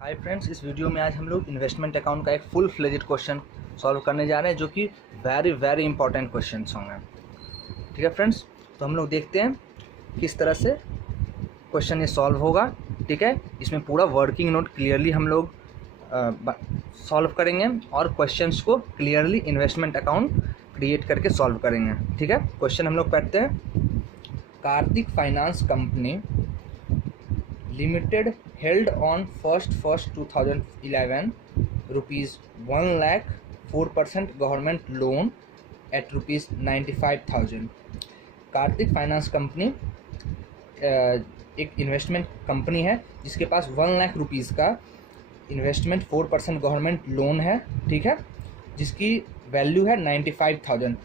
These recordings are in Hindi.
हाय फ्रेंड्स, इस वीडियो में आज हम लोग इन्वेस्टमेंट अकाउंट का एक फुल फ्लेजेड क्वेश्चन सॉल्व करने जा रहे हैं जो कि वेरी इंपॉर्टेंट क्वेश्चंस होंगे। ठीक है फ्रेंड्स, तो हम लोग देखते हैं किस तरह से क्वेश्चन ये सॉल्व होगा। ठीक है, इसमें पूरा वर्किंग नोट क्लियरली हम लोग सॉल्व करेंगे और क्वेश्चंस को क्लियरली इन्वेस्टमेंट अकाउंट क्रिएट करके सॉल्व करेंगे। ठीक है, क्वेश्चन हम लोग पढ़ते हैं। Kartik finance company limited held on 1st 2011 rupees 1 lakh 4% government loan at rupees 95,000। Kartik finance company एक इन्वेस्टमेंट कंपनी है जिसके पास 1 लाख रुपीज़ का इन्वेस्टमेंट 4% गवर्नमेंट लोन है। ठीक है, जिसकी वैल्यू है 95,000।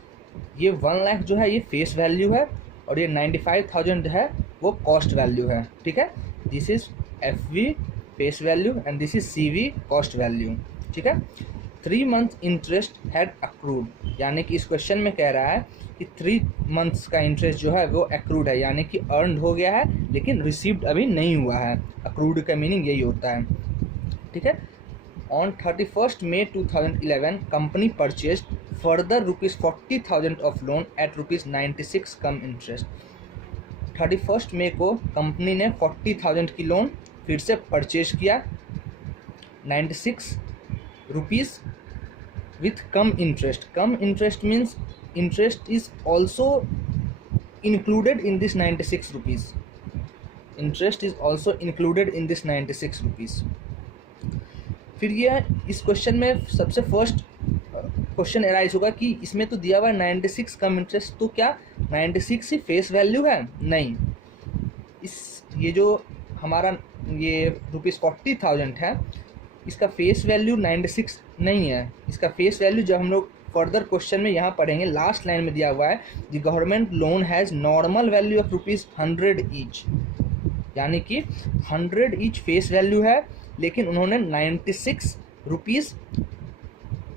ये 1 लाख जो है ये फेस वैल्यू है और ये 95,000 है वो कॉस्ट वैल्यू है। ठीक है, this is FV face value and this is CV cost value. ठीक है, 3 मंथ इंटरेस्ट हैड अक्रूड, यानी कि इस क्वेश्चन में कह रहा है कि 3 मंथ्स का इंटरेस्ट जो है वो अक्रूड है, यानी कि अर्न हो गया है लेकिन रिसीव्ड अभी नहीं हुआ है। अक्रूड का मीनिंग यही होता है। ठीक है, on 31st May 2011 company purchased further ₹40,000 of loan eight ₹96 come interest. 31st मई को कंपनी ने 40,000 की लोन फिर से परचेज किया 96 rupees with come interest. Come interest means interest is also included in this 96 rupees. Interest is also included in this 96 rupees. फिर ये इस क्वेश्चन में सबसे फर्स्ट क्वेश्चन एराइज होगा कि इसमें तो दिया हुआ है 96 कम इंटरेस्ट, तो क्या 96 ही फेस वैल्यू है? नहीं, ये जो हमारा ये ₹40,000 है इसका फेस वैल्यू 96 नहीं है। इसका फेस वैल्यू जब हम लोग फर्दर क्वेश्चन में यहाँ पढ़ेंगे, लास्ट लाइन में दिया हुआ है the government loan has normal value of ₹100 each, यानी कि 100 ईच फेस वैल्यू है लेकिन उन्होंने 96 रुपीज़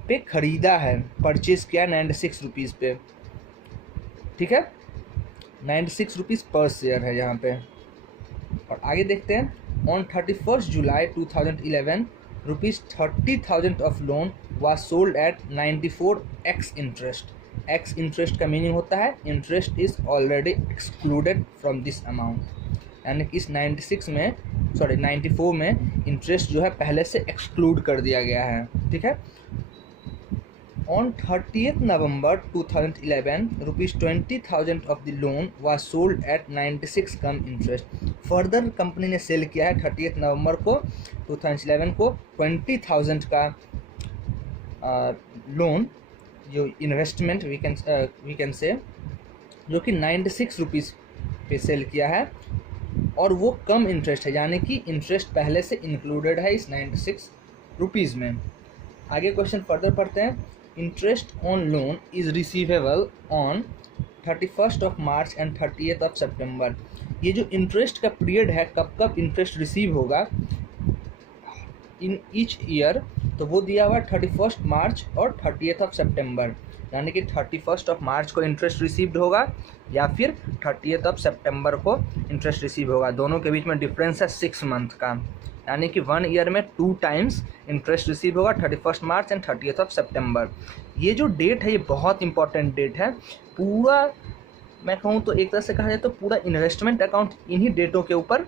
पे खरीदा है, परचेज किया 96 रुपीज़ पे। ठीक है, 96 रुपीज़ पर शेयर है यहाँ पे। और आगे देखते हैं। On 31st July 2011 ₹30,000 of loan was sold at 94x interest. X interest का मीनिंग होता है interest is already excluded from this amount, यानी कि इस 94 में इंटरेस्ट जो है पहले से एक्सक्लूड कर दिया गया है। ठीक है, On 30th November 2011, ₹20,000 of the loan was sold at 96 come interest. Further company ने सेल किया है 30th नवंबर को 2011 को 20,000 का लोन, जो इन्वेस्टमेंट वी कैन से, जो कि 96 रुपीज़ पे सेल किया है और वो कम इंटरेस्ट है, यानी कि इंटरेस्ट पहले से इंक्लूडेड है इस 96 रुपीज़ में। आगे क्वेश्चन फर्दर पढ़ते हैं। Interest on loan is receivable on 31st of March and 30th of सितंबर। ये जो इंटरेस्ट का पीरियड है, कब कब इंटरेस्ट रिसीव होगा इन ईच ईयर, तो वो दिया हुआ 31st मार्च और 30th ऑफ सितंबर, यानी कि 31st ऑफ मार्च को इंटरेस्ट रिसीव्ड होगा या फिर 30th ऑफ सितंबर को इंटरेस्ट रिसीव होगा। दोनों के बीच में डिफरेंस है 6 मंथ का, यानी कि 1 ईयर में 2 टाइम्स इंटरेस्ट रिसीव होगा 31st March and 30th of सितंबर। ये जो डेट है ये बहुत इंपॉर्टेंट डेट है। पूरा मैं कहूँ तो एक तरह से कहा जाए तो पूरा इन्वेस्टमेंट अकाउंट इन्हीं डेटों के ऊपर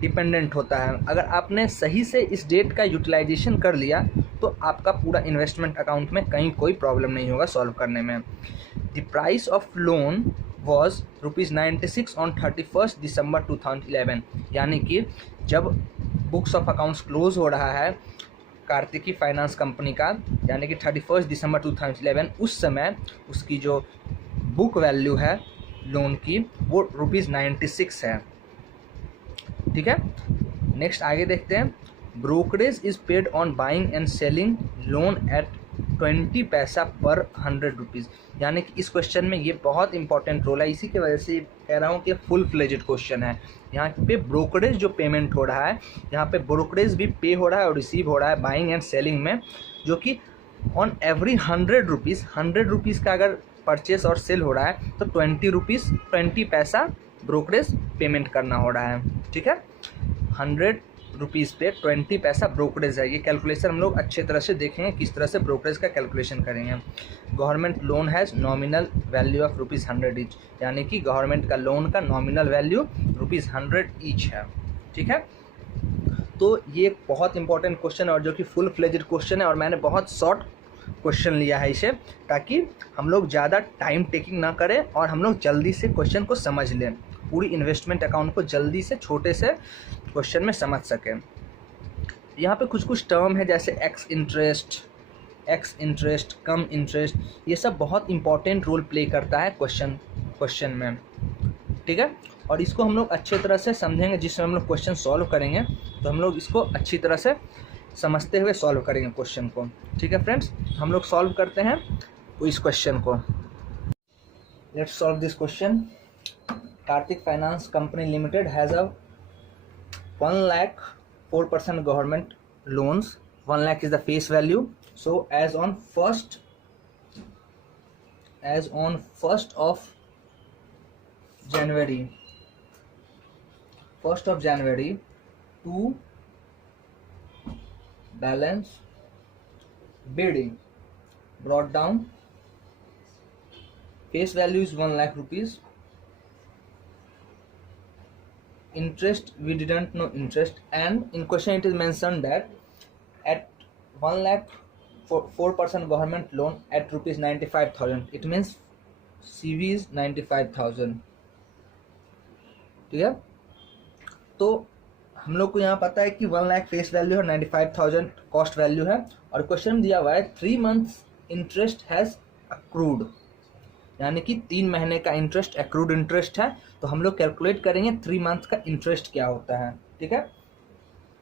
डिपेंडेंट होता है। अगर आपने सही से इस डेट का यूटिलाइजेशन कर लिया तो आपका पूरा इन्वेस्टमेंट अकाउंट में कहीं कोई प्रॉब्लम नहीं होगा सॉल्व करने में। The price of loan was ₹96 on 31st दिसंबर 2011, यानी कि जब बुक्स ऑफ अकाउंट्स क्लोज हो रहा है कार्तिकी फाइनेंस कंपनी का, यानी कि 31st दिसंबर 2011, उस समय उसकी जो बुक वैल्यू है लोन की वो ₹96 है। ठीक है, नेक्स्ट आगे देखते हैं। Brokerage is paid on buying and selling loan eight 20 पैसा पर 100 रुपीज़, यानी कि इस क्वेश्चन में ये बहुत इंपॉर्टेंट रोल है। इसी की वजह से कह रहा हूँ कि फुल फ्लेजेड क्वेश्चन है। यहाँ पे ब्रोकरेज जो पेमेंट हो रहा है, यहाँ पे ब्रोकरेज भी पे हो रहा है और रिसीव हो रहा है बाइंग एंड सेलिंग में, जो कि ऑन एवरी 100 रुपीज़ का अगर परचेस और सेल हो रहा है तो 20 पैसा ब्रोकरेज पेमेंट करना हो रहा है। ठीक है, 100 रुपीज़ पे 20 पैसा ब्रोकरेज है। ये कैलकुलेशन हम लोग अच्छे तरह से देखेंगे किस तरह से ब्रोकरेज का कैलकुलेशन करेंगे। Government loan has nominal value of ₹100 each, यानी कि गवर्नमेंट का लोन का नॉमिनल वैल्यू ₹100 ईच है। ठीक है, तो ये एक बहुत इंपॉर्टेंट क्वेश्चन है और जो कि फुल फ्लेज्ड क्वेश्चन है, और मैंने बहुत शॉर्ट क्वेश्चन लिया है इसे, ताकि हम लोग ज़्यादा टाइम टेकिंग ना करें और हम लोग जल्दी से क्वेश्चन को समझ लें, पूरी इन्वेस्टमेंट अकाउंट को जल्दी से छोटे से क्वेश्चन में समझ सकें। यहाँ पे कुछ कुछ टर्म है जैसे एक्स इंटरेस्ट, कम इंटरेस्ट, ये सब बहुत इंपॉर्टेंट रोल प्ले करता है क्वेश्चन में। ठीक है, और इसको हम लोग अच्छे तरह से समझेंगे जिसमें हम लोग क्वेश्चन सॉल्व करेंगे, तो हम लोग इसको अच्छी तरह से समझते हुए सॉल्व करेंगे क्वेश्चन को। ठीक है फ्रेंड्स, हम लोग सॉल्व करते हैं इस क्वेश्चन को। Let's solve this question. Kartik finance company limited has a 1 lakh 4% government loans. 1 lakh is the face value. So as on 1st of January to balance bidding brought down. Face value is 1 lakh rupees. Interest, we didn't know interest, and in question it is mentioned that at 1 lakh 4% government loan at ₹95,000, it means CV is 95,000। ठीक है, तो हम लोग को यहाँ पता है कि 1 लाख फेस वैल्यू है, 95,000 कॉस्ट वैल्यू है, और क्वेश्चन में दिया हुआ है 3 months इंटरेस्ट हैज़ अक्रूड, यानी कि 3 महीने का इंटरेस्ट एक्रूड इंटरेस्ट है। तो हम लोग कैलकुलेट करेंगे 3 months का इंटरेस्ट क्या होता है। ठीक है,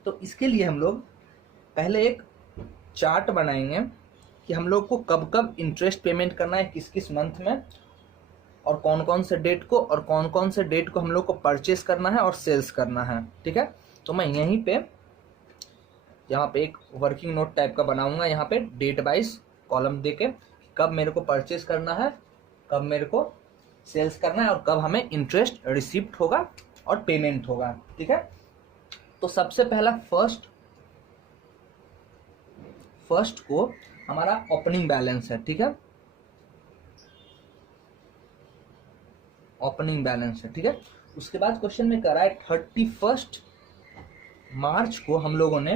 तो इसके लिए हम लोग पहले एक चार्ट बनाएंगे कि हम लोग को कब कब इंटरेस्ट पेमेंट करना है, किस किस मंथ में, और कौन कौन से डेट को, और कौन कौन से डेट को हम लोग को परचेस करना है और सेल्स करना है। ठीक है, तो मैं यहीं पे यहाँ पे एक वर्किंग नोट टाइप का बनाऊंगा, यहाँ पे डेट वाइज कॉलम देके कब मेरे को परचेस करना है, कब मेरे को सेल्स करना है, और कब हमें इंटरेस्ट रिसिप्ट होगा और पेमेंट होगा। ठीक है, तो सबसे पहला फर्स्ट को हमारा ओपनिंग बैलेंस है। ठीक है, ओपनिंग बैलेंस है। ठीक है, उसके बाद क्वेश्चन में कह रहा है 31 मार्च को हम लोगों ने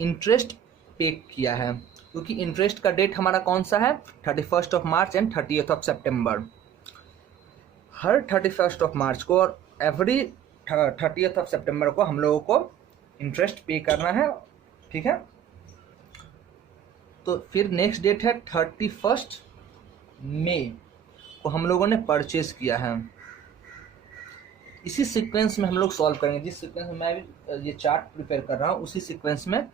इंटरेस्ट पे किया है, क्योंकि इंटरेस्ट का डेट हमारा कौन सा है, 31 मार्च एंड 30 सितंबर। हर 31 मार्च को और एवरी 30 सितंबर को हम लोगों को इंटरेस्ट पे करना है। ठीक है, तो फिर नेक्स्ट डेट है 31 मई को हम लोगों ने परचेज किया है। इसी सीक्वेंस में हम लोग सॉल्व करेंगे, जिस सीक्वेंस में मैं भी ये चार्ट प्रिपेयर कर रहा हूँ उसी सीक्वेंस में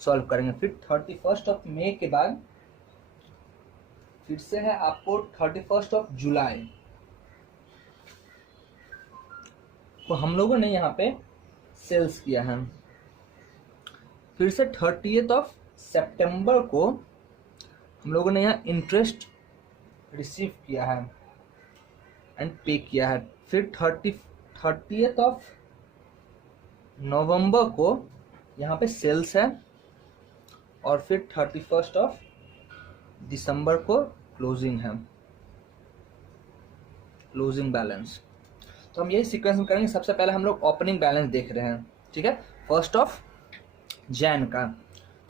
सॉल्व करेंगे। फिर 31 मई के बाद फिर से है आपको 31 जुलाई को हम लोगों ने यहाँ पे सेल्स किया है। फिर से 30 सितंबर को हम लोगों ने यहाँ इंटरेस्ट रिसीव किया है एंड पे किया है। फिर 30 नवंबर को यहाँ पे सेल्स है, और फिर 31 दिसंबर को क्लोजिंग है, क्लोजिंग बैलेंस। तो हम यही सीक्वेंस में करेंगे। सबसे पहले हम लोग ओपनिंग बैलेंस देख रहे हैं। ठीक है, 1 जनवरी का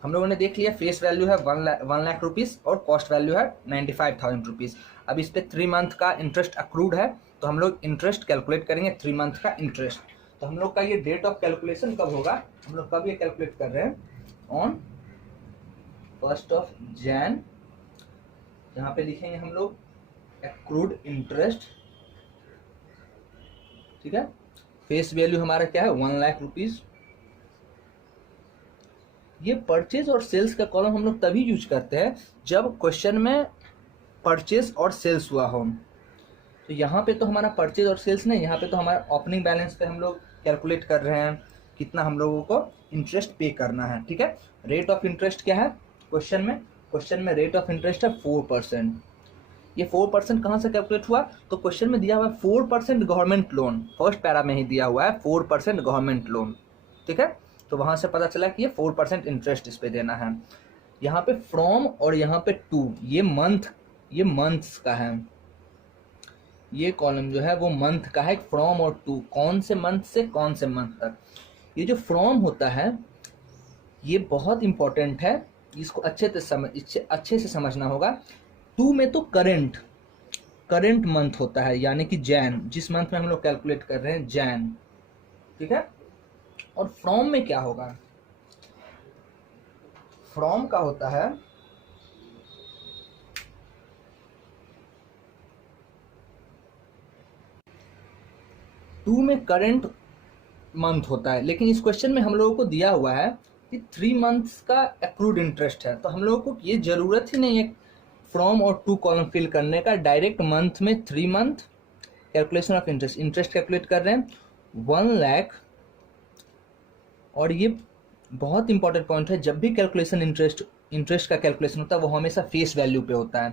हम लोगों ने देख लिया, फेस वैल्यू है 1 लाख रुपीज़ और कॉस्ट वैल्यू है 95,000 रुपीज़। अब इस पे 3 मंथ का इंटरेस्ट अक्रूड है, तो हम लोग इंटरेस्ट कैलकुलेट करेंगे 3 मंथ का इंटरेस्ट। तो हम लोग का ये डेट ऑफ कैलकुलेशन कब होगा, हम लोग कब ये कैलकुलेट कर रहे हैं, ऑन 1 जनवरी। यहाँ पे लिखेंगे हम लोग अक्रूड इंटरेस्ट। ठीक है, फेस वैल्यू हमारा क्या है, 1 लाख रुपीज़। ये परचेज और सेल्स का कॉलम हम लोग तभी यूज करते हैं जब क्वेश्चन में परचेज और सेल्स हुआ हो। तो यहाँ पे तो हमारा परचेज और सेल्स नहीं, यहाँ पे तो हमारा ओपनिंग बैलेंस पे हम लोग कैलकुलेट कर रहे हैं कितना हम लोगों को इंटरेस्ट पे करना है। ठीक है, रेट ऑफ इंटरेस्ट क्या है क्वेश्चन में रेट ऑफ इंटरेस्ट है 4%। ये 4% कहाँ से कैलकुलेट हुआ, तो क्वेश्चन में दिया हुआ है 4% गवर्नमेंट लोन, फर्स्ट पैरा में ही दिया हुआ है 4% गवर्नमेंट लोन। ठीक है। तो वहाँ से पता चला कि ये 4% इंटरेस्ट इस पे देना है। यहाँ पे फ्रॉम और यहाँ पे टू, ये मंथ्स का है, ये कॉलम जो है वो मंथ का है, फ्रॉम और टू, कौन से मंथ से कौन से मंथ तक। ये जो फ्रॉम होता है ये बहुत इंपॉर्टेंट है, इसको अच्छे से समझना होगा। टू में तो करंट मंथ होता है, यानी कि जैन, जिस मंथ में हम लोग कैलकुलेट कर रहे हैं जैन, ठीक है। और फ्रॉम में क्या होगा, फ्रॉम का होता है टू में करंट मंथ होता है, लेकिन इस क्वेश्चन में हम लोगों को दिया हुआ है कि 3 मंथ्स का एक्रूड इंटरेस्ट है, तो हम लोगों को ये जरूरत ही नहीं है फ्रॉम और टू कॉलम फिल करने का। डायरेक्ट मंथ में 3 month calculation of interest calculate कर रहे हैं 1 लाख। और ये बहुत इंपॉर्टेंट पॉइंट है, जब भी कैलकुलेशन इंटरेस्ट का कैलकुलेशन होता है वो हमेशा फेस वैल्यू पे होता है।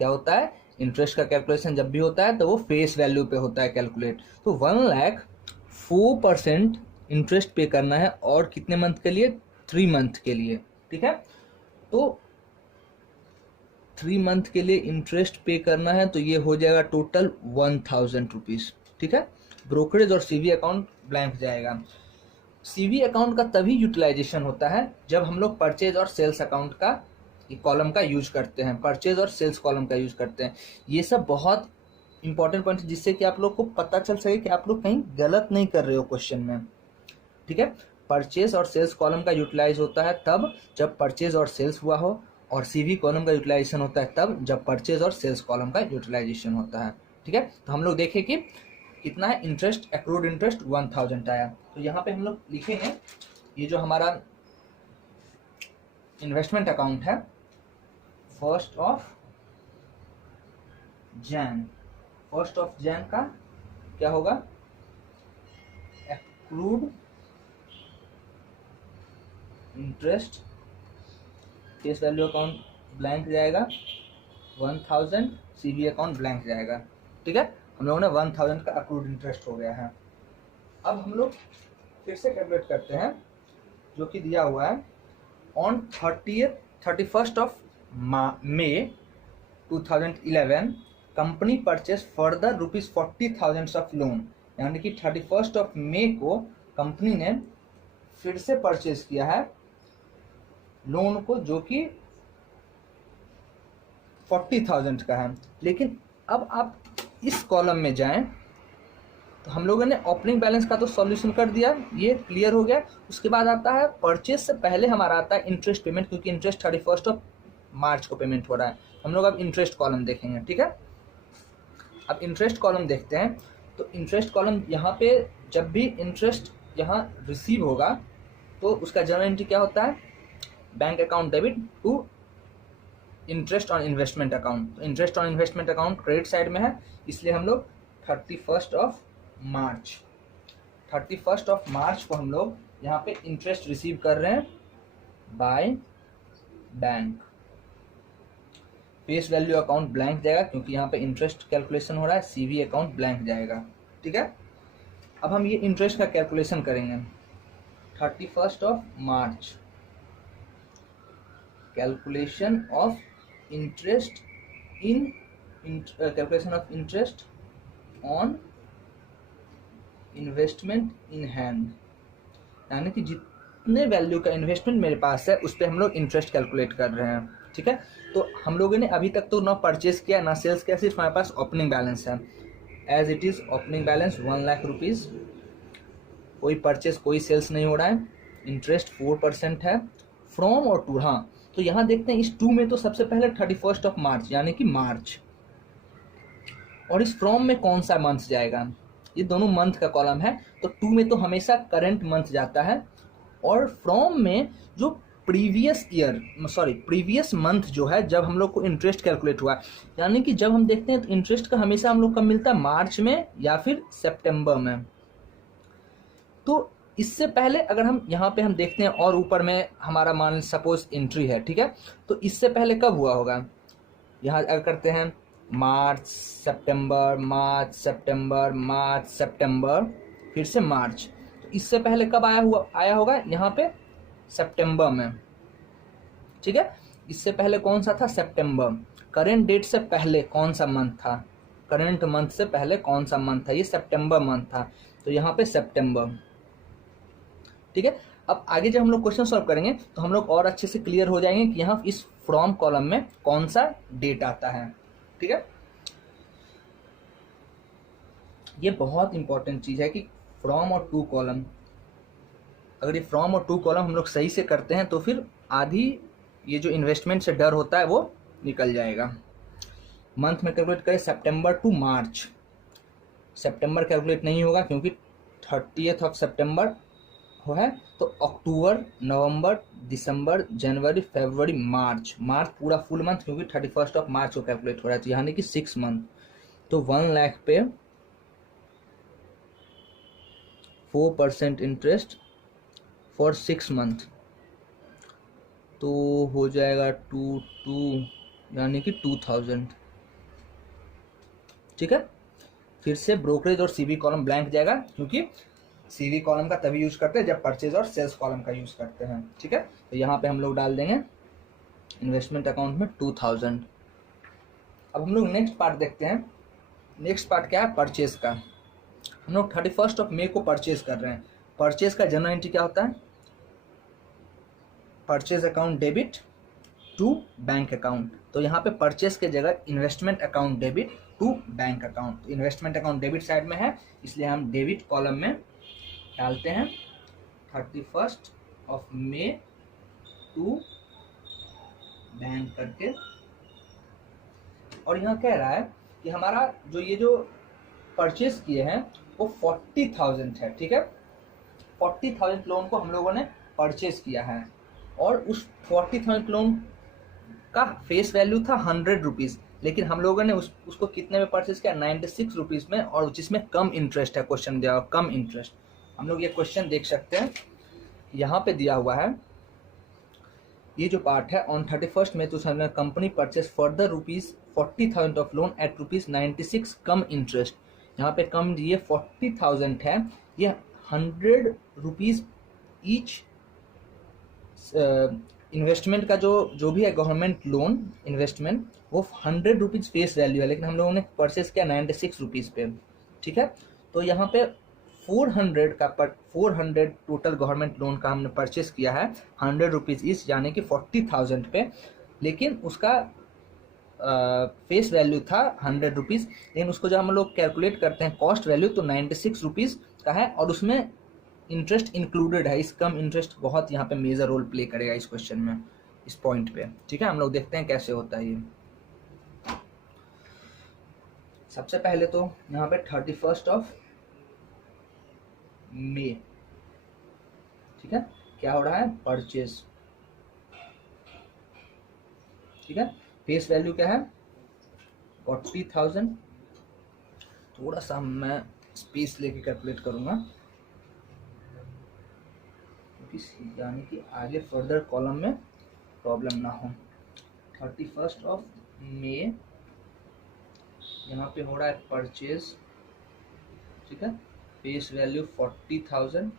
क्या होता है, इंटरेस्ट का कैलकुलेशन जब भी होता है तो वो फेस वैल्यू पे होता है कैलकुलेट। तो 1 लाख 4% इंटरेस्ट पे करना है, और कितने मंथ के लिए, 3 मंथ के लिए, ठीक है। तो 3 मंथ के लिए इंटरेस्ट पे करना है, तो ये हो जाएगा टोटल 1000 रुपीज, ठीक है। ब्रोकरेज और सीवी अकाउंट ब्लैंक जाएगा। सीवी अकाउंट का तभी यूटिलाइजेशन होता है जब हम लोग परचेज और सेल्स अकाउंट का कॉलम का यूज करते हैं, परचेज और सेल्स कॉलम का यूज करते हैं। ये सब बहुत इंपॉर्टेंट पॉइंट है, जिससे कि आप लोग को पता चल सके कि आप लोग कहीं गलत नहीं कर रहे हो क्वेश्चन में, ठीक है। परचेज और सेल्स कॉलम का यूटिलाइज होता है तब जब परचेज और सेल्स हुआ हो, और सीवी कॉलम का यूटिलाइजेशन होता है तब जब परचेज और सेल्स कॉलम का यूटिलाइजेशन होता है, ठीक है। तो हम लोग देखें कि कितना है इंटरेस्ट, एक्रूड इंटरेस्ट 1000 आया। तो यहाँ पे हम लोग लिखेंगे ये जो हमारा इन्वेस्टमेंट अकाउंट है, 1 जैन का क्या होगा, accrued interest, face value account blank जाएगा 1000, सीवी अकाउंट ब्लैंक जाएगा, ठीक है। हम लोगों ने 1000 का अक्रूड इंटरेस्ट हो गया है। अब हम लोग फिर से कैलकुलेट करते हैं जो कि दिया हुआ है, on 31st of May 2011 company purchase further ₹40,000 of loan, यानी कि 31st ऑफ May को कंपनी ने फिर से परचेज किया है लोन को, जो कि 40,000 का है। लेकिन अब आप इस कॉलम में जाएं तो हम लोगों ने ओपनिंग बैलेंस का तो सॉल्यूशन कर दिया, ये क्लियर हो गया। उसके बाद आता है परचेज से पहले हमारा आता है इंटरेस्ट पेमेंट, क्योंकि इंटरेस्ट 31st ऑफ मार्च को पेमेंट हो रहा है। हम लोग अब इंटरेस्ट कॉलम देखेंगे, ठीक है। अब इंटरेस्ट कॉलम देखते हैं, तो इंटरेस्ट कॉलम यहाँ पे जब भी इंटरेस्ट यहाँ रिसीव होगा तो उसका जर्नल एंट्री क्या होता है, bank account debit to interest on investment account. तो interest on investment account credit side में है, इसलिए हम लोग 31st ऑफ मार्च को हम लोग यहाँ पे इंटरेस्ट रिसीव कर रहे हैं bye bank. Face value account blank जाएगा क्योंकि यहाँ पे इंटरेस्ट कैलकुलेशन हो रहा है, सीवी अकाउंट ब्लैंक जाएगा, ठीक है। अब हम ये इंटरेस्ट का कैलकुलेशन करेंगे 31st of March, calculation of interest on investment in hand, यानी कि जितने वैल्यू का इन्वेस्टमेंट मेरे पास है उस पर हम लोग इंटरेस्ट कैलकुलेट कर रहे हैं, ठीक है। तो हम लोगों ने अभी तक तो ना परचेज किया ना सेल्स किया, सिर्फ हमारे पास ओपनिंग बैलेंस है, as it is opening balance 1 lakh rupees, कोई परचेज कोई सेल्स नहीं हो रहा है, इंटरेस्ट 4% है, फ्रॉम और टू। हाँ, तो यहाँ देखते हैं इस टू में तो सबसे पहले 31st ऑफ मार्च यानी कि मार्च, और इस फ्रॉम में कौन सा मंथ जाएगा, ये दोनों मंथ का कॉलम है। तो टू में तो हमेशा करंट मंथ जाता है, और फ्रॉम में जो प्रीवियस मंथ जो है जब हम लोग को इंटरेस्ट कैलकुलेट हुआ, यानी कि जब हम देखते हैं तो इंटरेस्ट का हमेशा हम लोग कब मिलता है, मार्च में या फिर सितंबर में। तो इससे पहले अगर हम यहाँ पे हम देखते हैं और ऊपर में हमारा मान सपोज एंट्री है, ठीक है, तो इससे पहले कब हुआ होगा, यहाँ अगर करते हैं मार्च सितंबर, फिर से मार्च, तो इससे पहले कब आया होगा यहाँ पे सितंबर में, ठीक है। इससे पहले कौन सा था, सितंबर। करेंट डेट से पहले कौन सा मंथ था, करंट मंथ से पहले कौन सा मंथ था, ये सितंबर मंथ था, तो यहाँ पे सितंबर, ठीक है। अब आगे जब हम लोग क्वेश्चन सॉल्व करेंगे तो हम लोग और अच्छे से क्लियर हो जाएंगे कि यहाँ इस फ्रॉम कॉलम में कौन सा डेट आता है, ठीक है। ये बहुत इंपॉर्टेंट चीज है कि फ्रॉम और टू कॉलम, अगर ये फ्रॉम और टू कॉलम हम लोग सही से करते हैं तो फिर आधी ये जो इन्वेस्टमेंट से डर होता है वो निकल जाएगा। मंथ में कैलकुलेट करें सितंबर टू मार्च, सितंबर कैलकुलेट नहीं होगा क्योंकि 30th ऑफ सितंबर हो है, तो अक्टूबर, नवंबर, दिसंबर, जनवरी, फरवरी, मार्च, मार्च पूरा फुल मंथ क्योंकि 31st ऑफ मार्च को कैलकुलेट हो रहा है, तो यानी कि 6 मंथ, तो 1 लाख पे 4% इंटरेस्ट फॉर 6 मंथ, तो हो जाएगा 2 यानी कि 2000, ठीक है। फिर से ब्रोकरेज और सीवी कॉलम ब्लैंक जाएगा क्योंकि सीवी कॉलम का तभी यूज करते हैं जब परचेज और सेल्स कॉलम का यूज करते हैं, ठीक है। तो यहाँ पे हम लोग डाल देंगे इन्वेस्टमेंट अकाउंट में 2000। अब हम लोग नेक्स्ट पार्ट देखते हैं। नेक्स्ट पार्ट क्या है, परचेज का। हम लोग 31st ऑफ मई को परचेज कर रहे हैं। परचेज का जनरल एंट्री क्या होता है, purchase account debit to bank account, तो यहाँ पे परचेज के जगह investment account debit to bank account, तो इन्वेस्टमेंट अकाउंट डेबिट साइड में है इसलिए हम डेबिट कॉलम में डालते हैं 31st of May to bank करके। और यहाँ कह रहा है कि हमारा जो परचेज किए हैं वो 40,000 है, ठीक है। 40,000 लोन को हम लोगों ने परचेज किया है और उस 40,000 लोन का फेस वैल्यू था 100 रुपीज़, लेकिन हम लोगों ने उसको कितने में परचेज किया, 96 रुपीज़ में, और जिसमें कम इंटरेस्ट है, क्वेश्चन दिया हुआ कम इंटरेस्ट। हम लोग ये क्वेश्चन देख सकते हैं, यहाँ पे दिया हुआ है ये जो पार्ट है, ऑन 31st में 2000 company purchase further ₹40,000 of loan eight ₹96 come interest. यहाँ पे कम ये 40,000 है, ये 100 रुपीज़ ईच इन्वेस्टमेंट का जो भी है गवर्नमेंट लोन इन्वेस्टमेंट वो 100 रुपीज़ फेस वैल्यू है, लेकिन हम लोगों ने परचेज किया 96 रुपीज़ पे, ठीक है। तो यहाँ पे 400 टोटल गवर्नमेंट लोन का हमने परचेस किया है 100 रुपीज़ इस, यानी कि 40,000 पे, लेकिन उसका फेस वैल्यू था 100 रुपीज़, लेकिन उसको जब हम लोग कैलकुलेट करते हैं कॉस्ट वैल्यू तो 96 रुपीज़ का है और उसमें इंटरेस्ट इंक्लूडेड है। इस कम इंटरेस्ट बहुत यहाँ पे मेजर रोल प्ले करेगा इस क्वेश्चन में, इस पॉइंट पे, ठीक है। हम लोग देखते हैं कैसे होता है ये। सबसे पहले तो यहाँ पे 31st ऑफ मई, ठीक है, क्या हो रहा है, परचेज, ठीक है। फेस वैल्यू क्या है 40,000, थोड़ा सा मैं स्पेस लेके कैलकुलेट करूंगा क्योंकि यानी कि आगे फर्दर कॉलम में प्रॉब्लम ना हो। 31st ऑफ मई यहाँ पे हो रहा है परचेज, ठीक है, फेस वैल्यू 40,000।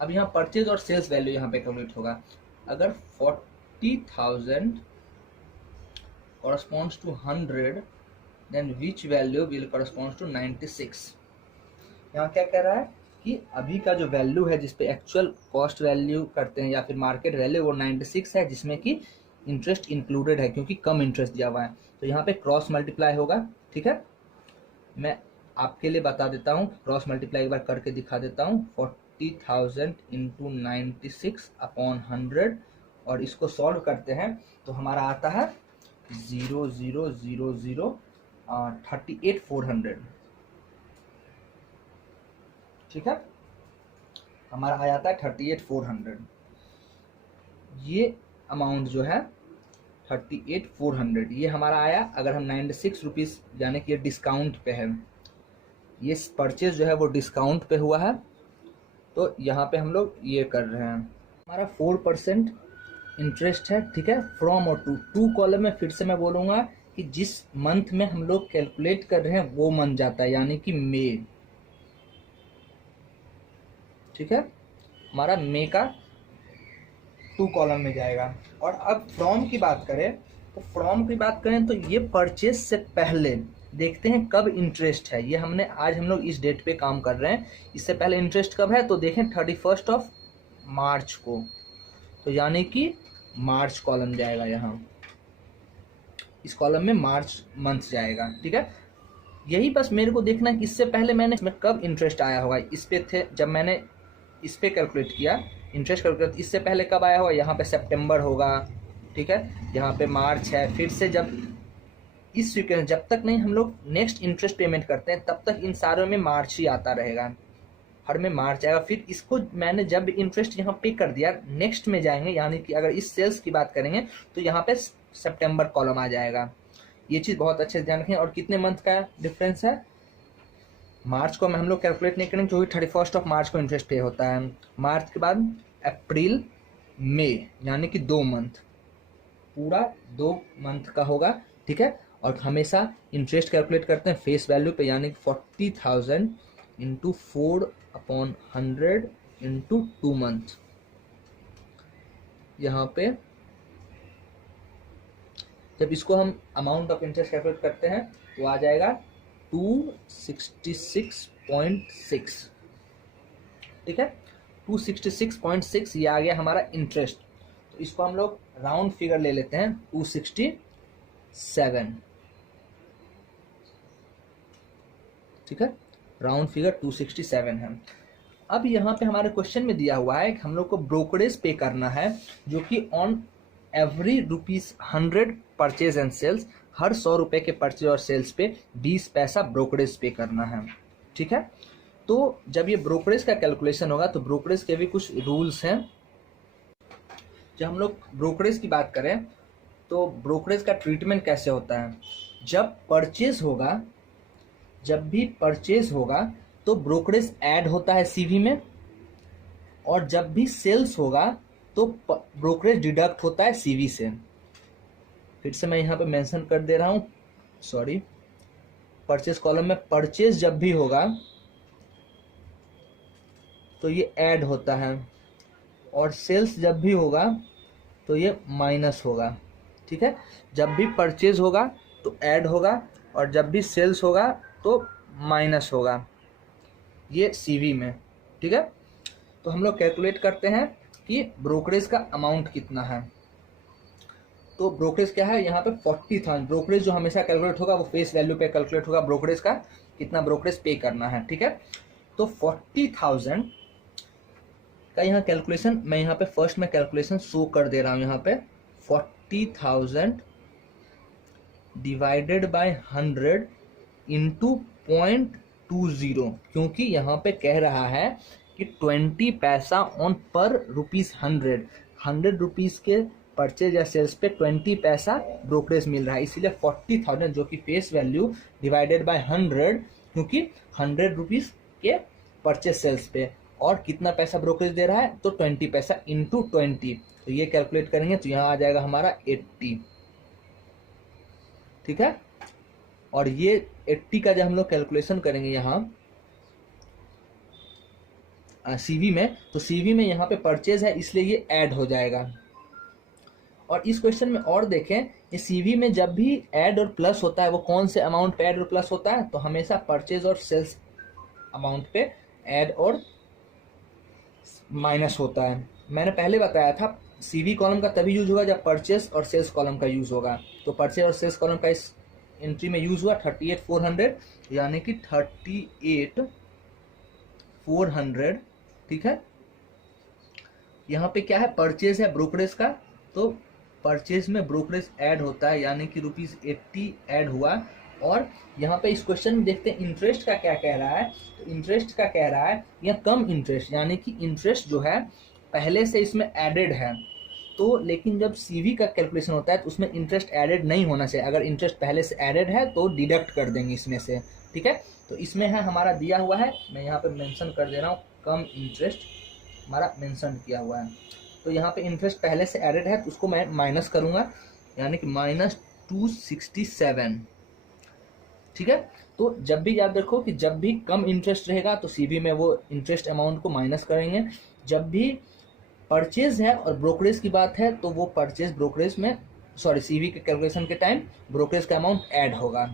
अब यहाँ परचेज और सेल्स वैल्यू यहाँ पे कैलकुलेट होगा। अगर 40,000 corresponds to 100 then which value will corresponds to 96। यहाँ क्या कह रहा है कि अभी का जो वैल्यू है जिसपे एक्चुअल कॉस्ट वैल्यू करते हैं या फिर मार्केट वैल्यू वो 96 है, जिसमें कि इंटरेस्ट इंक्लूडेड है क्योंकि कम इंटरेस्ट दिया हुआ है, तो यहाँ पे क्रॉस मल्टीप्लाई होगा, ठीक है। मैं आपके लिए बता देता हूँ, क्रॉस मल्टीप्लाई एक बार करके दिखा देता हूँ। 40,000 इंटू 96 अपॉन 100 और इसको सॉल्व करते हैं तो हमारा आता है 38,400, ठीक है। हमारा आ जाता है 38,400। ये अमाउंट जो है 38,400 ये हमारा आया। अगर हम 96 रुपीज़ यानी कि ये डिस्काउंट पे है, ये परचेज जो है वो डिस्काउंट पे हुआ है, तो यहाँ पे हम लोग ये कर रहे हैं। हमारा 4% इंटरेस्ट है, ठीक है। फ्रॉम और टू कॉलम में फिर से मैं बोलूँगा कि जिस मंथ में हम लोग कैलकुलेट कर रहे हैं वो मंथ जाता है, यानी कि मई, ठीक है, हमारा मे का 2 कॉलम में जाएगा। और अब फ्रॉम की बात करें तो फ्रॉम की बात करें तो ये परचेज से पहले देखते हैं कब इंटरेस्ट है। ये हमने आज हम लोग इस डेट पे काम कर रहे हैं, इससे पहले इंटरेस्ट कब है तो देखें 31 मार्च को, तो यानी कि मार्च कॉलम जाएगा यहाँ, इस कॉलम में मार्च मंथ जाएगा। ठीक है, यही बस मेरे को देखना है कि इससे पहले मैंने इसमें कब इंटरेस्ट आया होगा। इस पे थे जब मैंने इस पे कैलकुलेट किया इंटरेस्ट कैलकुलेट, इससे पहले कब आया होगा, यहाँ पे सितंबर होगा। ठीक है, यहाँ पे मार्च है, फिर से जब इस सीक्वेंस जब तक नहीं हम लोग नेक्स्ट इंटरेस्ट पेमेंट करते हैं तब तक इन सारों में मार्च ही आता रहेगा, हर में मार्च आएगा। फिर इसको मैंने जब इंटरेस्ट यहाँ पे कर दिया नेक्स्ट में जाएंगे, यानी कि अगर इस सेल्स की बात करेंगे तो यहाँ पे सितंबर कॉलम आ जाएगा। ये चीज़ बहुत अच्छे से ध्यान रखें। और कितने मंथ का डिफरेंस है, मार्च को हम लोग कैलकुलेट नहीं करेंगे क्योंकि 31 मार्च को इंटरेस्ट पे होता है। मार्च के बाद अप्रैल मई, यानी कि 2 मंथ, पूरा 2 मंथ का होगा। ठीक है, और हमेशा इंटरेस्ट कैलकुलेट करते हैं फेस वैल्यू पे, यानी कि 40,000 इंटू 4/100 इंटू 2 मंथ। यहाँ पे जब इसको हम अमाउंट ऑफ इंटरेस्ट कैलकुलेट करते हैं तो आ जाएगा 266.6। ठीक है, 266.6 ये आ गया हमारा इंटरेस्ट। तो इसको हम लोग राउंड फिगर ले लेते हैं 267। ठीक है, राउंड फिगर 267 है। अब यहाँ पे हमारे क्वेश्चन में दिया हुआ है कि हम लोग को ब्रोकरेज पे करना है, जो कि on every ₹100 purchase and sales, हर 100 रुपए के परचेज और सेल्स पे 20 पैसा ब्रोकरेज पे करना है। ठीक है, तो जब ये ब्रोकरेज का कैलकुलेशन होगा तो ब्रोकरेज के भी कुछ रूल्स हैं। जब हम लोग ब्रोकरेज की बात करें तो ब्रोकरेज का ट्रीटमेंट कैसे होता है, जब परचेज होगा, जब भी परचेज होगा तो ब्रोकरेज ऐड होता है सीवी में, और जब भी सेल्स होगा तो ब्रोकरेज डिडक्ट होता है सीवी से। फिर से मैं यहाँ पे मेंशन कर दे रहा हूँ, सॉरी, परचेज कॉलम में परचेज जब भी होगा तो ये ऐड होता है, और सेल्स जब भी होगा तो ये माइनस होगा। ठीक है, जब भी परचेज होगा तो ऐड होगा, और जब भी सेल्स होगा तो माइनस होगा, ये सीवी में। ठीक है, तो हम लोग कैलकुलेट करते हैं कि ब्रोकरेज का अमाउंट कितना है। तो ब्रोकरेज क्या है, यहाँ पे 40,000 ब्रोकरेज जो हमेशा कैलकुलेट होगा वो फेस वैल्यू पे कैलकुलेट होगा, ब्रोकरेज का कितना ब्रोकरेज पे करना है। ठीक है, तो 40,000 का यहाँ कैलकुलेशन मैं यहाँ पे फर्स्ट में कैलकुलेशन शो कर दे रहा हूँ। यहाँ पे 40,000 डिवाइडेड बाय 100 इंटू 0.20, क्योंकि यहाँ पे कह रहा है कि 20 पैसा ऑन पर ₹100 रुपीज़ के परचेज या सेल्स पे 20 पैसा ब्रोकरेज मिल रहा है, इसीलिए 40,000 जो कि फेस वैल्यू डिवाइडेड बाय 100, क्योंकि 100 रुपीज़ के परचेज सेल्स पे, और कितना पैसा ब्रोकरेज दे रहा है तो 20 पैसा इंटू 20, तो ये कैलकुलेट करेंगे तो यहाँ आ जाएगा हमारा 80। ठीक है, और ये 80 का जब हम लोग कैलकुलेशन करेंगे यहाँ सीवी में, तो सीवी में यहाँ पे परचेज है इसलिए ये ऐड हो जाएगा। और इस क्वेश्चन में और देखें, ये सीवी में जब भी ऐड और प्लस होता है वो कौन से अमाउंट पे ऐड और प्लस होता है, तो हमेशा परचेज और सेल्स अमाउंट पे ऐड और माइनस होता है। मैंने पहले बताया था सीवी कॉलम का तभी यूज होगा जब परचेज और सेल्स कॉलम का यूज होगा, तो परचेज और सेल्स कॉलम का इस एंट्री में यूज हुआ 38,400, यानी कि 38,400। ठीक है, यहाँ पे क्या है, परचेज है ब्रोकरेज का, तो परचेज में ब्रोकरेज ऐड होता है, यानी कि ₹80 ऐड हुआ। और यहाँ पे इस क्वेश्चन में देखते हैं इंटरेस्ट का क्या कह रहा है, तो इंटरेस्ट का कह रहा है यह कम इंटरेस्ट, यानी कि इंटरेस्ट जो है पहले से इसमें एडेड है, तो लेकिन जब सीवी का कैलकुलेशन होता है तो उसमें इंटरेस्ट ऐडेड नहीं होना चाहिए, अगर इंटरेस्ट पहले से ऐडेड है तो डिडक्ट कर देंगे इसमें से। ठीक है, तो इसमें है हमारा दिया हुआ है, मैं यहाँ पे मेंशन कर दे रहा हूँ, कम इंटरेस्ट हमारा मेंशन किया हुआ है। तो यहाँ पे इंटरेस्ट पहले से एडेड है तो उसको मैं माइनस करूँगा, यानी कि -267। ठीक है। तो जब भी याद रखो कि जब भी कम इंटरेस्ट रहेगा तो सीवी में वो इंटरेस्ट अमाउंट को माइनस करेंगे, जब भी परचेज है और ब्रोकरेज की बात है तो वो परचेज ब्रोकरेज में सीवी के कैलकुलेशन के टाइम ब्रोकरेज का अमाउंट ऐड होगा।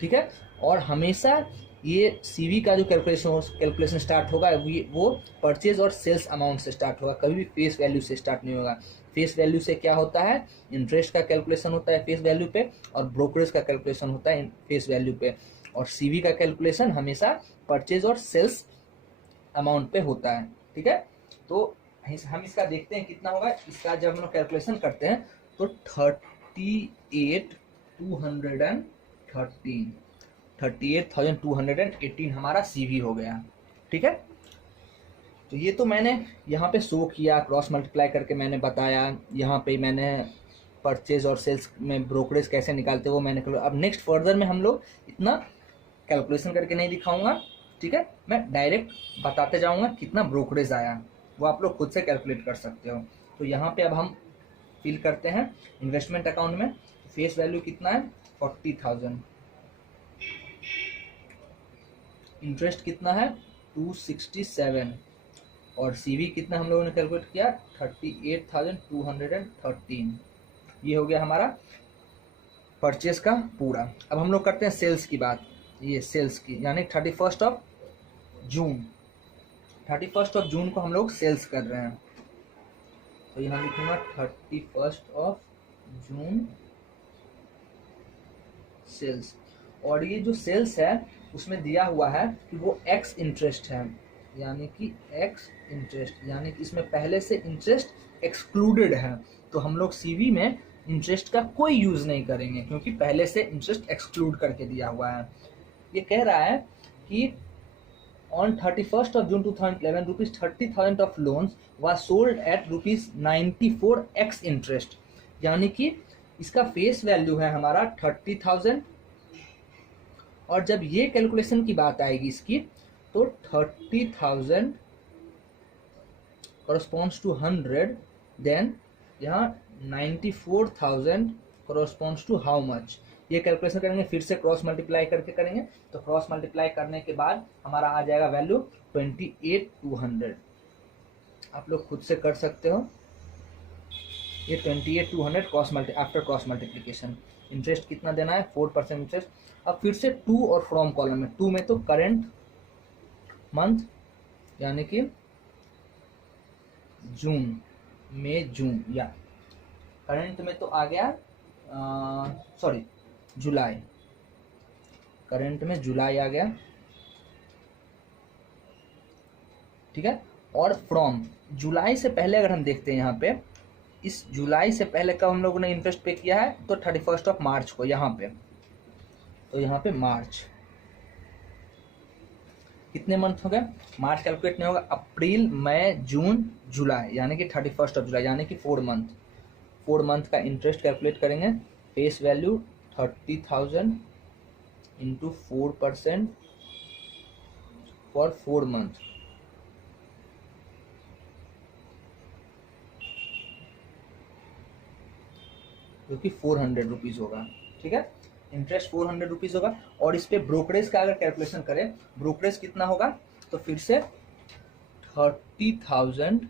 ठीक है। और हमेशा ये सीवी का जो कैलकुलेशन स्टार्ट होगा वो परचेज और सेल्स अमाउंट से स्टार्ट होगा, कभी भी फेस वैल्यू से स्टार्ट नहीं होगा। फेस वैल्यू से क्या होता है, इंटरेस्ट का कैलकुलेशन होता है फेस वैल्यू पे, और ब्रोकरेज का कैलकुलेशन होता है फेस वैल्यू पे, और सीवी का कैलकुलेशन हमेशा परचेज और सेल्स अमाउंट पे होता है। ठीक है। तो हम इसका देखते हैं कितना होगा। इसका जब हम लोग कैलकुलेशन करते हैं तो 38,218 हमारा सीवी हो गया। ठीक है। तो ये तो मैंने यहाँ पे शो किया, क्रॉस मल्टीप्लाई करके मैंने बताया, यहाँ पे मैंने परचेज और सेल्स में ब्रोकरेज कैसे निकालते वो मैंने अब नेक्स्ट फर्दर में हम लोग इतना कैलकुलेशन करके नहीं दिखाऊंगा। ठीक है। मैं डायरेक्ट बताते जाऊंगा कितना ब्रोकरेज आया, वो आप लोग खुद से कैलकुलेट कर सकते हो। तो यहाँ पे अब हम फिल करते हैं इन्वेस्टमेंट अकाउंट में। फेस वैल्यू कितना है 40,000, इंटरेस्ट कितना है 267, और सीवी कितना हम लोगों ने कैलकुलेट किया 38,213। ये हो गया हमारा परचेज का पूरा। अब हम लोग करते हैं सेल्स की बात। ये सेल्स की यानी 31 जून को हम लोग सेल्स कर रहे हैं। तो यहाँ लिखूंगा 31 जून सेल्स। और ये जो सेल्स है उसमें दिया हुआ है कि वो एक्स इंटरेस्ट है, यानी कि एक्स इंटरेस्ट, यानी कि इसमें पहले से इंटरेस्ट एक्सक्लूडेड है। तो हम लोग सीवी में इंटरेस्ट का कोई यूज नहीं करेंगे क्योंकि पहले से इंटरेस्ट एक्सक्लूड करके दिया हुआ है। ये कह रहा है कि on 31st June 2011 rupees 30,000 of loans was sold at rupees 94 x interest, यानी कि इसका फेस वैल्यू है हमारा 30,000। और जब ये कैलकुलेशन की बात आएगी इसकी तो 30,000 corresponds to 100, देन यहाँ 94,000 corresponds to how much। ये कैलकुलेशन करेंगे, फिर से क्रॉस मल्टीप्लाई करके करेंगे। तो क्रॉस मल्टीप्लाई करने के बाद हमारा आ जाएगा वैल्यू 28,200। आप लोग खुद से कर सकते हो। ये 28,200 आफ्टर क्रॉस मल्टीप्लीकेशन। इंटरेस्ट कितना देना है 4% इंटरेस्ट। अब फिर से टू और फ्रॉम कॉलम में, टू में तो करेंट मंथ यानी कि जून में जून, या करंट में तो आ गया जुलाई, करंट में जुलाई आ गया। ठीक है। और फ्रॉम जुलाई से पहले अगर हम देखते हैं यहाँ पे, इस जुलाई से पहले कब हम लोगों ने इंटरेस्ट पे किया है तो 31 मार्च को यहाँ पे। तो यहाँ पे मार्च कितने मंथ हो गए, मार्च कैलकुलेट नहीं होगा, अप्रैल मई जून जुलाई, यानी कि 31 जुलाई, यानी कि 4 मंथ। 4 मंथ का इंटरेस्ट कैलकुलेट करेंगे। Face value 30,000 into 4% for 4 month, जो कि 400 रुपीज होगा। ठीक है। इंटरेस्ट 400 रुपीज होगा। और इस पे ब्रोकरेज का अगर कैलकुलेशन करें, ब्रोकरेज कितना होगा तो फिर से 30,000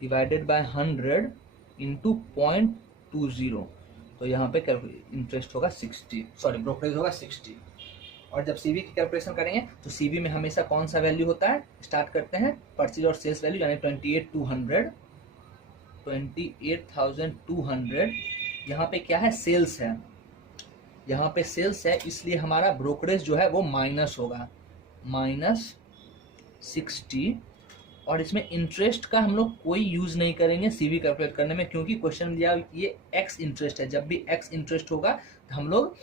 डिवाइडेड बाय 100 इंटू 0.20, तो यहाँ पे इंटरेस्ट होगा 60, ब्रोकरेज होगा 60। और जब सीवी की कैलकुलेशन करेंगे तो सीवी में हमेशा कौन सा वैल्यू होता है, स्टार्ट करते हैं परचेज और सेल्स वैल्यू, यानी 28,200। यहाँ पे क्या है, सेल्स है, यहाँ पे सेल्स है, इसलिए हमारा ब्रोकरेज जो है वो माइनस होगा, -60। और इसमें इंटरेस्ट का हम लोग कोई यूज नहीं करेंगे सीवी कैलकुलेट करने में, क्योंकि क्वेश्चन में दिया ये एक्स इंटरेस्ट है। जब भी एक्स इंटरेस्ट होगा तो हम लोग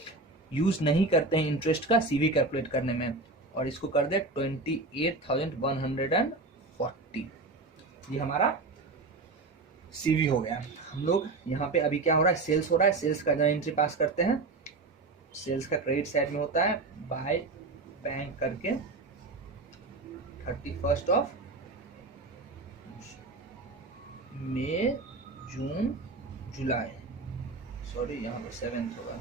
यूज नहीं करते हैं इंटरेस्ट का सीवी कैलकुलेट करने में। और इसको कर दे 28,140, ये हमारा सीवी हो गया। हम लोग यहाँ पे अभी क्या हो रहा है, सेल्स हो रहा है। सेल्स का एंट्री पास करते हैं। सेल्स का क्रेडिट साइड में होता है बाय बैंक करके 31 मई जून जुलाई, यहाँ पे 7th होगा,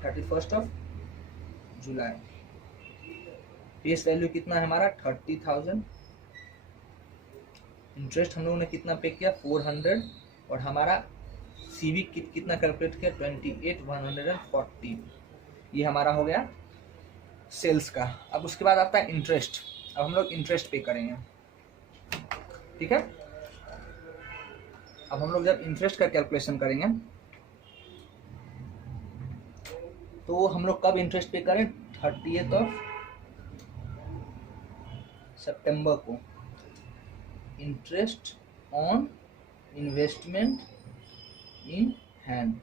31 जुलाई। फेस वैल्यू कितना है हमारा 30,000। इंटरेस्ट हम लोगों ने कितना पे किया 400, और हमारा सीवी कितना कैलकुलेट किया 28,140। ये हमारा हो गया सेल्स का। अब उसके बाद आता है इंटरेस्ट। अब हम लोग इंटरेस्ट पे करेंगे, ठीक है। अब हम लोग जब इंटरेस्ट का कैलकुलेशन करेंगे तो हम लोग कब इंटरेस्ट पे करें 30 सितंबर को। Interest on investment in hand,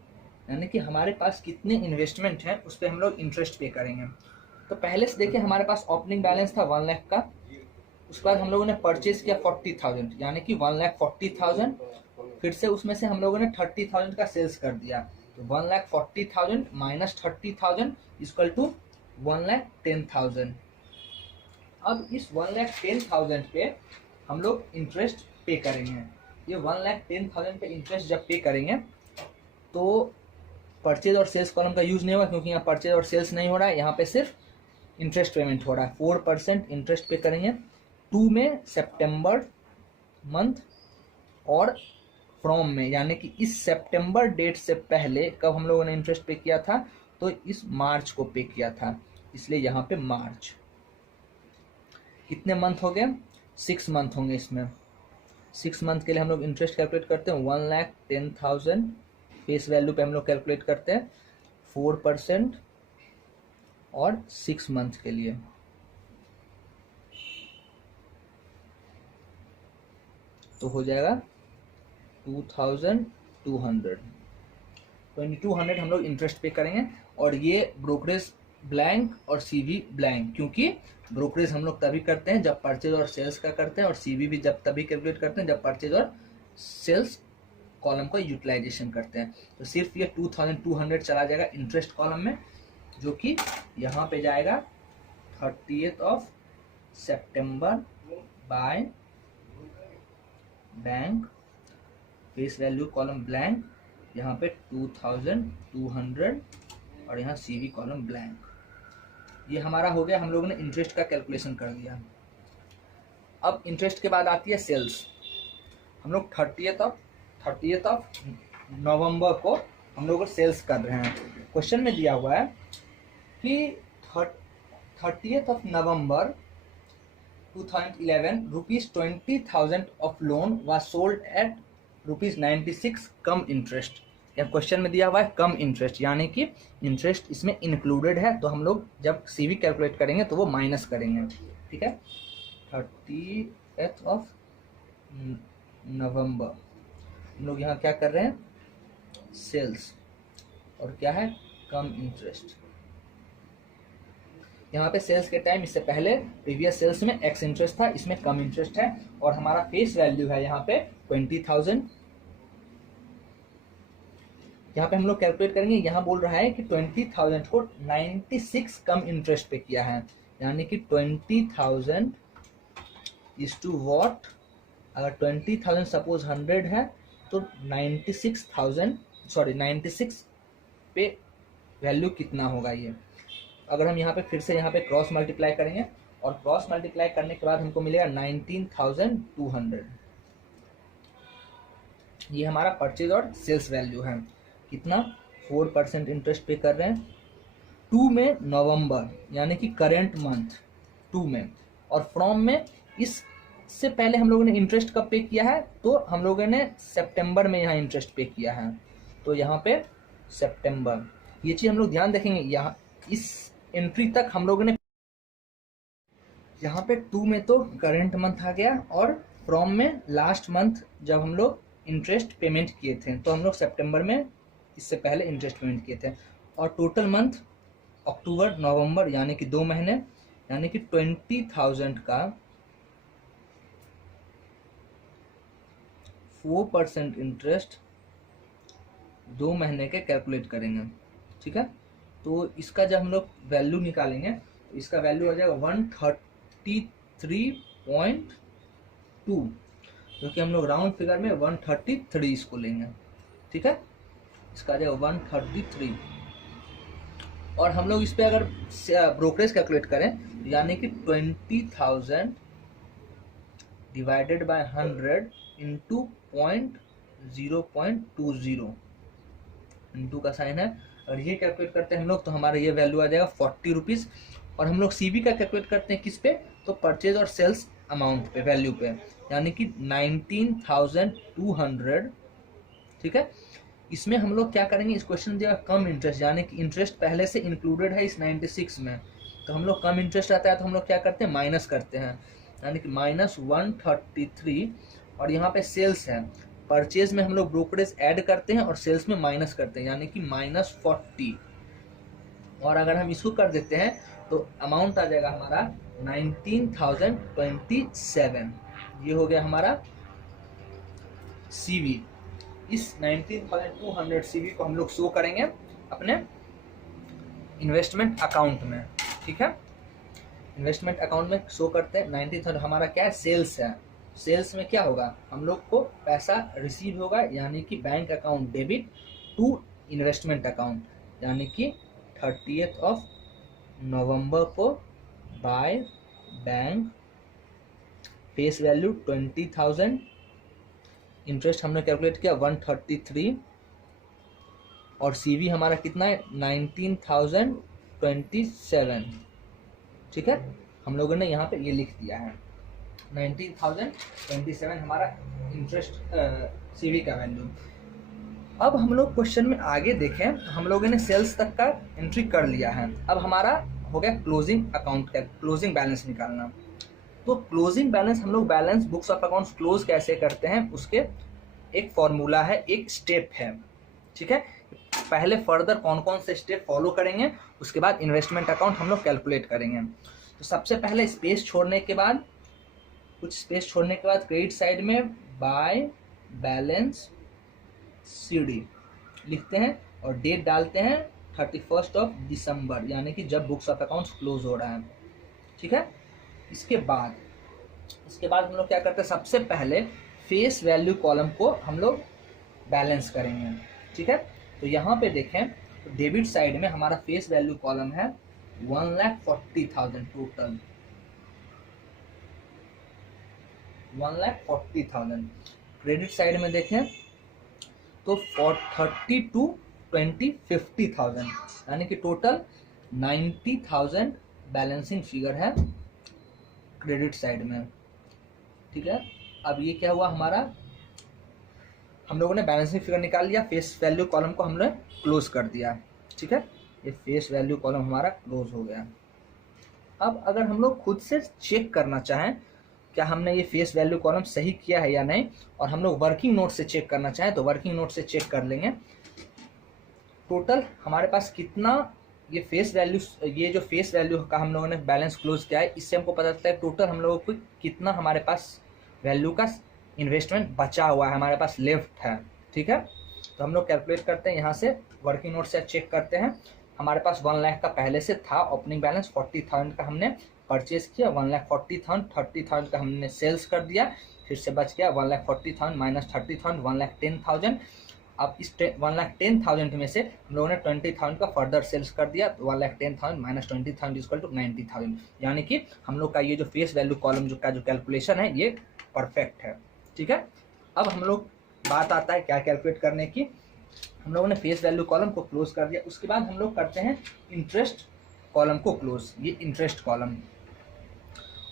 यानी कि हमारे पास कितने इन्वेस्टमेंट हैं उस पर हम लोग इंटरेस्ट पे करेंगे। तो पहले से देखिए हमारे पास ओपनिंग बैलेंस था 1 लाख का। उसके बाद हम लोगों ने परचेज किया 40,000, यानी कि 1,40,000। फिर से उसमें से हम लोगों ने 30,000 का सेल्स कर दिया, तो 1,40,000 माइनस 30,000 इक्वल टू 1,10,000। अब इस 1,10,000 पे हम लोग इंटरेस्ट पे करेंगे। ये 1,10,000 पे इंटरेस्ट जब पे करेंगे तो परचेज और सेल्स कॉलम का यूज नहीं होगा, क्योंकि यहाँ परचेज और सेल्स नहीं हो रहा है, यहाँ पे सिर्फ इंटरेस्ट पेमेंट हो रहा है। 4% इंटरेस्ट पे करेंगे 2 में सितंबर मंथ, और फ्रॉम में, यानी कि इस सितंबर डेट से पहले कब हम लोगों ने इंटरेस्ट पे किया था, तो इस मार्च को पे किया था, इसलिए यहाँ पे मार्च। कितने मंथ हो गए 6 मंथ होंगे इसमें। 6 मंथ के लिए हम लोग इंटरेस्ट कैलकुलेट करते हैं 1,10,000। फेस वैल्यू पे हम लोग कैलकुलेट करते हैं 4% और 6 मंथ के लिए। तो हो जाएगा 2,200 हम लोग इंटरेस्ट पे करेंगे। और ये ब्रोकरेज ब्लैंक और सीवी ब्लैंक, क्योंकि ब्रोकरेज हम लोग तभी करते हैं जब परचेज और सेल्स का करते हैं, और सीवी भी जब तभी कैलकुलेट करते हैं जब परचेज और सेल्स कॉलम का यूटिलाइजेशन करते हैं। तो सिर्फ ये 2,200 चला जाएगा इंटरेस्ट कॉलम में, जो कि यहाँ पे जाएगा 30 सितंबर by bank. Face value column blank, यहाँ पे 2,200 और यहाँ सीवी कॉलम ब्लैंक। ये हमारा हो गया, हम लोगों ने इंटरेस्ट का कैलकुलेशन कर दिया। अब इंटरेस्ट के बाद आती है सेल्स। हम लोग 30 नवंबर को हम लोग सेल्स कर रहे हैं। क्वेश्चन में दिया हुआ है कि 30 नवंबर 2011 ₹20,000 of loan was sold at ₹96 come interest. या क्वेश्चन में दिया हुआ है कम इंटरेस्ट, यानी कि इंटरेस्ट इसमें इंक्लूडेड है, तो हम लोग जब सीवी कैलकुलेट करेंगे तो वो माइनस करेंगे, ठीक है। 30 नवंबर हम लोग यहाँ क्या कर रहे हैं सेल्स, और क्या है कम इंटरेस्ट। यहाँ पे सेल्स के टाइम इससे पहले प्रीवियस सेल्स में एक्स इंटरेस्ट था, इसमें कम इंटरेस्ट है, और हमारा फेस वैल्यू है यहाँ पे 20,000। यहाँ पे हम लोग कैलकुलेट करेंगे, यहाँ बोल रहा है कि 20,000 को 96 कम इंटरेस्ट पे किया है, यानी कि 20,000 इज टू वॉट। अगर 20,000 सपोज 100 है तो 96 पे वैल्यू कितना होगा ये। अगर हम यहाँ पे फिर से यहाँ पे क्रॉस मल्टीप्लाई करेंगे, और क्रॉस मल्टीप्लाई करने के बाद हमको मिलेगा 19,200। ये हमारा परचेज और सेल्स वैल्यू है। कितना 4% इंटरेस्ट पे कर रहे हैं 2 में नवंबर, यानी कि करेंट मंथ 2 में, और फ्रॉम में इससे पहले हम लोगों ने इंटरेस्ट कब पे किया है, तो हम लोगों ने सितंबर में यहाँ इंटरेस्ट पे किया है, तो यहाँ पे सितंबर। ये चीज हम लोग ध्यान रखेंगे, यहाँ इस एंट्री तक हम लोगों ने यहाँ पे 2 में तो करेंट मंथ आ गया, और फ्रॉम में लास्ट मंथ जब हम लोग इंटरेस्ट पेमेंट किए थे, तो हम लोग सितंबर में इससे पहले इंटरेस्ट पेमेंट किए थे, और टोटल मंथ अक्टूबर नवंबर, यानी कि 2 महीने, यानी कि 20,000 का 4% इंटरेस्ट 2 महीने के कैलकुलेट करेंगे, ठीक है। तो इसका जब हम लोग वैल्यू निकालेंगे तो इसका वैल्यू हो जाएगा 133.2, क्योंकि हम लोग राउंड फिगर में 133 इसको लेंगे, ठीक है। इसका आ जाएगा 133। और हम लोग इस पे अगर ब्रोकरेज कैलकुलेट करें यानी कि 20,000 डिवाइडेड बाय 100 इंटू 0.20 इंटू का साइन है, और ये कैलकुलेट करते हैं हम लोग तो हमारा ये वैल्यू आ जाएगा 40 रुपीज़। और हम लोग सीबी का कैलकुलेट करते हैं किस पे, तो परचेज और सेल्स अमाउंट पे, वैल्यू पे, यानी कि 19,200। ठीक है, इसमें हम लोग क्या करेंगे, इस क्वेश्चन दिया कम इंटरेस्ट, यानी कि इंटरेस्ट पहले से इंक्लूडेड है इस 96 में, तो हम लोग कम इंटरेस्ट आता है तो हम लोग क्या करते हैं, माइनस करते हैं, यानी कि -133। और यहाँ पे सेल्स है, परचेज में हम लोग ब्रोकरेज ऐड करते हैं और सेल्स में माइनस करते हैं, यानी कि -40। और अगर हम इसको कर देते हैं तो अमाउंट आ जाएगा हमारा 19,027। ये हो गया हमारा सीवी। इस 19,200 सीवी को हम लोग शो करेंगे अपने इन्वेस्टमेंट अकाउंट में। ठीक है, इन्वेस्टमेंट अकाउंट में शो करते हैं 19,000। हमारा क्या है, सेल्स है। सेल्स में क्या होगा, हम लोग को पैसा रिसीव होगा, यानी कि bank account debit to investment account, यानी कि 30 नवंबर को by bank, face value 20,000, interest हमने कैलकुलेट किया 133, और सीवी हमारा कितना है 19,027। ठीक है, हम लोगों ने यहाँ पे ये लिख दिया है 19,027 हमारा इंटरेस्ट सीवी का वैल्यू। अब हम लोग क्वेश्चन में आगे देखें, हम लोगों ने सेल्स तक का एंट्री कर लिया है। अब हमारा हो गया क्लोजिंग अकाउंट का क्लोजिंग बैलेंस निकालना। तो क्लोजिंग बैलेंस हम लोग balance books of accounts close कैसे करते हैं, उसके एक फॉर्मूला है, एक स्टेप है। ठीक है, पहले फर्दर कौन कौन से स्टेप फॉलो करेंगे, उसके बाद इन्वेस्टमेंट अकाउंट हम लोग कैलकुलेट करेंगे। तो सबसे पहले स्पेस छोड़ने के बाद, कुछ स्पेस छोड़ने के बाद क्रेडिट साइड में बाय बैलेंस सीडी लिखते हैं और डेट डालते हैं 31 दिसंबर, यानी कि जब बुक्स ऑफ अकाउंट्स क्लोज हो रहा है। ठीक है, इसके बाद हम लोग क्या करते हैं, सबसे पहले फेस वैल्यू कॉलम को हम लोग बैलेंस करेंगे। ठीक है, तो यहाँ पे देखें तो डेबिट साइड में हमारा फेस वैल्यू कॉलम है 1,40,000 टोटल, 1,40,000। क्रेडिट साइड में देखें तो 32, 20, 50,000, यानी कि टोटल 90,000 बैलेंसिंग फिगर है क्रेडिट साइड में। ठीक है, अब ये क्या हुआ हमारा, हम लोगों ने बैलेंसिंग फिगर निकाल लिया, फेस वैल्यू कॉलम को हमने क्लोज कर दिया। ठीक है, ये फेस वैल्यू कॉलम हमारा क्लोज हो गया। अब अगर हम लोग खुद से चेक करना चाहें क्या हमने ये फेस वैल्यू कॉलम सही किया है या नहीं, और हम लोग वर्किंग नोट से चेक करना चाहें तो वर्किंग नोट से चेक कर लेंगे टोटल हमारे पास कितना ये फेस वैल्यू, ये जो फेस वैल्यू का हम लोगों ने बैलेंस क्लोज किया है, इससे हमको पता चलता है टोटल हम लोगों को कितना हमारे पास वैल्यू का इन्वेस्टमेंट बचा हुआ है, हमारे पास लेफ्ट है। ठीक है, तो हम लोग कैलकुलेट करते हैं, यहाँ से वर्किंग नोट से चेक करते हैं। हमारे पास 1 लाख का पहले से था ओपनिंग बैलेंस, 40,000 का हमने परचेज किया, 1,40,000, 30,000 का हमने सेल्स कर दिया, फिर से बच गया 1,40,000 माइनस 30,000, 1,10,000। अब इस 1,10,000 में से हम लोगों ने 20,000 का फर्दर सेल्स कर दिया, तो 1,10,000 माइनस 20,000 इक्वल टू 90,000, यानी कि हम लोग का ये जो फेस वैल्यू कॉलम जो कैलकुलेशन है ये परफेक्ट है। ठीक है, अब हम लोग बात आता है क्या कैलकुलेट करने की। हम लोगों ने फेस वैल्यू कॉलम को क्लोज कर दिया, उसके बाद हम लोग करते हैं इंटरेस्ट कॉलम को क्लोज। ये इंटरेस्ट कॉलम,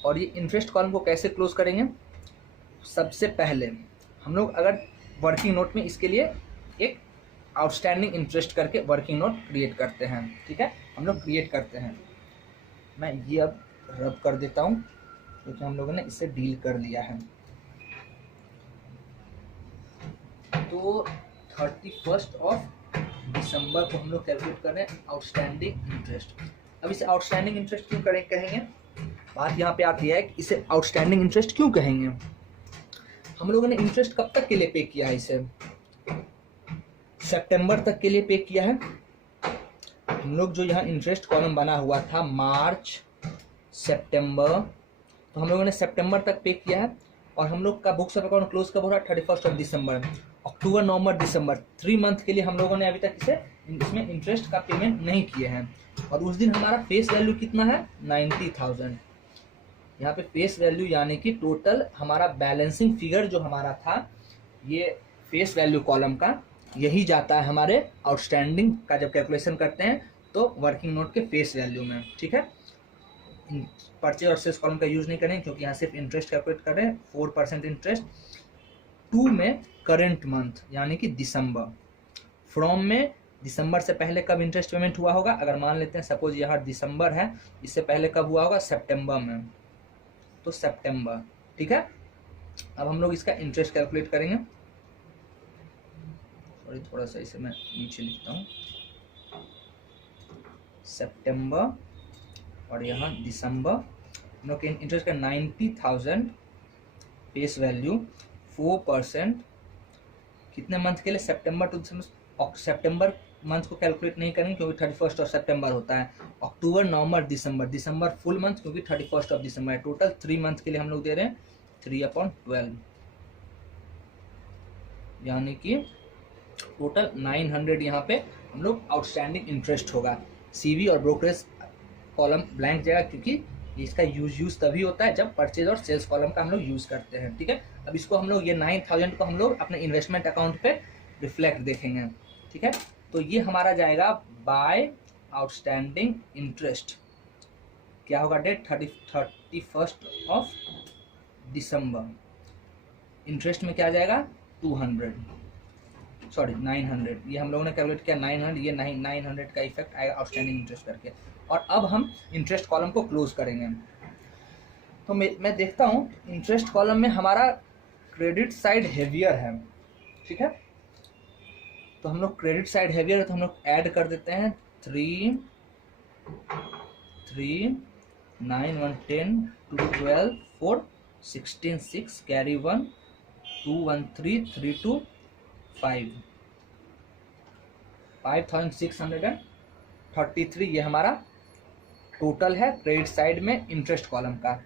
और ये इंटरेस्ट कॉलम को कैसे क्लोज करेंगे, सबसे पहले हम लोग अगर वर्किंग नोट में इसके लिए एक आउटस्टैंडिंग इंटरेस्ट करके वर्किंग नोट क्रिएट करते हैं। ठीक है, हम लोग क्रिएट करते हैं, मैं ये अब रब कर देता हूँ क्योंकि हम लोगों ने इससे डील कर लिया है। तो 31 दिसंबर को हम लोग कैलकुलेट कर रहे हैं आउटस्टैंडिंग इंटरेस्ट। अब इसे आउटस्टैंडिंग इंटरेस्ट क्यों कहेंगे, बात यहाँ पे आती है कि इसे आउटस्टैंडिंग इंटरेस्ट क्यों कहेंगे। हम लोगों ने इंटरेस्ट कब तक के लिए पे किया है, इसे सितंबर तक के लिए पे किया है। हम लोग जो यहाँ इंटरेस्ट कॉलम बना हुआ था मार्च सितंबर, तो हम लोगों ने सितंबर तक पे किया है, और हम लोग का बुक्स ऑफ अकाउंट क्लोज कब हो रहा है 31 दिसंबर, अक्टूबर नवंबर दिसंबर 3 मंथ के लिए हम लोगों ने अभी तक इसमें इंटरेस्ट का पेमेंट नहीं किए हैं। और उस दिन हमारा फेस वैल्यू कितना है 90,000। यहाँ पे फेस वैल्यू यानी कि टोटल हमारा बैलेंसिंग फिगर जो हमारा था, ये फेस वैल्यू कॉलम का यही जाता है हमारे आउटस्टैंडिंग का जब कैलकुलेशन करते हैं तो वर्किंग नोट के फेस वैल्यू में। ठीक है, परचेज और सेल्स कॉलम का यूज नहीं करें क्योंकि यहाँ सिर्फ इंटरेस्ट कैलकुलेट कर रहे हैं। 4% इंटरेस्ट। 2 में करंट मंथ यानी कि दिसंबर। फ्रॉम में दिसंबर से पहले कब इंटरेस्ट पेमेंट हुआ होगा, अगर मान लेते हैं सपोज यहाँ दिसंबर है, इससे पहले कब हुआ होगा सितंबर में, तो सितंबर। ठीक है, अब हम लोग इसका इंटरेस्ट कैलकुलेट करेंगे। सॉरी, थोड़ा सा इसे मैं नीचे लिखता हूँ। सितंबर और यहाँ दिसंबर, हम लोग इंटरेस्ट का 90,000 फेस वैल्यू। 4% कितने मंथ के लिए, सितंबर टू दिसंबर। सितंबर मंथ को कैलकुलेट नहीं करेंगे क्योंकि 31 ऑफ सितंबर होता है। अक्टूबर नवंबर दिसंबर, दिसंबर फुल मंथ क्योंकि 31 ऑफ दिसंबर है। टोटल 3 मंथ के लिए हम लोग दे रहे हैं 3/12 यानी कि टोटल 900 यहाँ पे हम लोग आउटस्टैंडिंग इंटरेस्ट होगा। सीवी और ब्रोकरेज कॉलम ब्लैंक जाएगा क्योंकि इसका यूज तभी होता है जब परचेज और सेल्स कॉलम का हम लोग यूज करते हैं। ठीक है, अब इसको हम लोग ये 9,000 को हम लोग अपने इन्वेस्टमेंट अकाउंट पे रिफ्लेक्ट देखेंगे। ठीक है, तो ये हमारा जाएगा बाय आउटस्टैंडिंग इंटरेस्ट। क्या होगा डेट 31 ऑफ दिसंबर। इंटरेस्ट में क्या जाएगा 900। ये हम लोगों ने कैलकुलेट किया 900, ये 900 का इफेक्ट आएगा आउटस्टैंडिंग इंटरेस्ट करके। और अब हम इंटरेस्ट कॉलम को क्लोज करेंगे। तो मैं देखता हूँ इंटरेस्ट कॉलम में हमारा क्रेडिट साइड हेवियर है। ठीक है, तो हम लोग क्रेडिट साइड हेवियर है तो हम लोग ऐड कर देते हैं 3, 9, 1, 10, 2, 12, 4, 16, 6, कैरी 1, 2, 1, 3, 3, 2, 5, 5,633 ये हमारा टोटल है क्रेडिट साइड में इंटरेस्ट कॉलम का।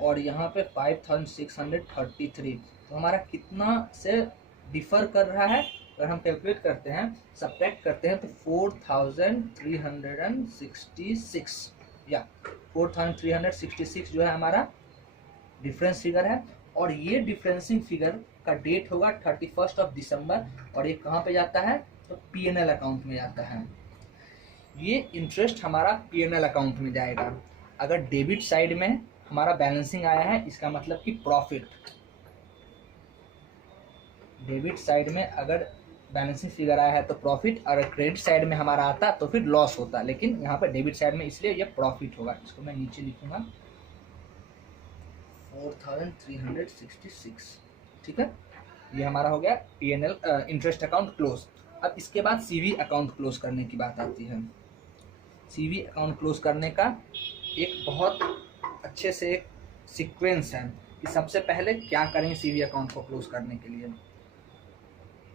और यहाँ पे 5,633 तो हमारा कितना से डिफर कर रहा है, अगर हम कैलकुलेट करते हैं, सब्ट्रैक्ट करते हैं तो 4,366 या 4,366 जो है हमारा डिफरेंस फिगर है। और ये डिफरेंसिंग फिगर का डेट होगा 31 ऑफ दिसंबर और ये कहाँ पे जाता है तो पीएनएल अकाउंट में जाता है। ये इंटरेस्ट हमारा पीएनएल अकाउंट में जाएगा। अगर डेबिट साइड में हमारा बैलेंसिंग आया है इसका मतलब कि प्रॉफिट। डेबिट साइड में अगर बैलेंसिंग फिगर आया है तो प्रॉफिट, और क्रेडिट साइड में हमारा आता तो फिर लॉस होता, लेकिन यहाँ पर डेबिट साइड में इसलिए ये प्रॉफिट होगा। इसको मैं नीचे लिखूंगा 4,366। ठीक है, ये हमारा हो गया पीएनएल इंटरेस्ट अकाउंट क्लोज। अब इसके बाद सीवी अकाउंट क्लोज करने की बात आती है। सीवी अकाउंट क्लोज करने का एक बहुत अच्छे से एक सीक्वेंस है कि सबसे पहले क्या करेंगे सीवी अकाउंट को क्लोज करने के लिए।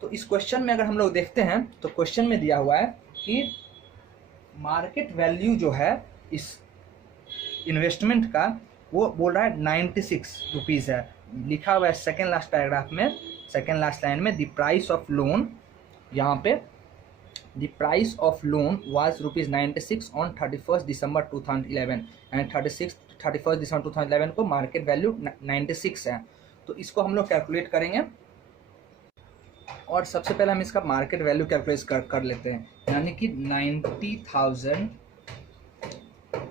तो इस क्वेश्चन में अगर हम लोग देखते हैं तो क्वेश्चन में दिया हुआ है कि मार्केट वैल्यू जो है इस इन्वेस्टमेंट का वो बोल रहा है 96 रुपीज़ है। लिखा हुआ है सेकेंड लास्ट पैराग्राफ में, सेकेंड लास्ट लाइन में, द प्राइस ऑफ लोन, यहाँ पे the price of loan was ₹96 on 31 December 2011 and 31 दिसंबर 2011 को मार्केट वैल्यू 96 है। तो इसको हम लोग कैलकुलेट करेंगे और सबसे पहले हम इसका मार्केट वैल्यू कैलकुलेट कर लेते हैं, यानी कि 90,000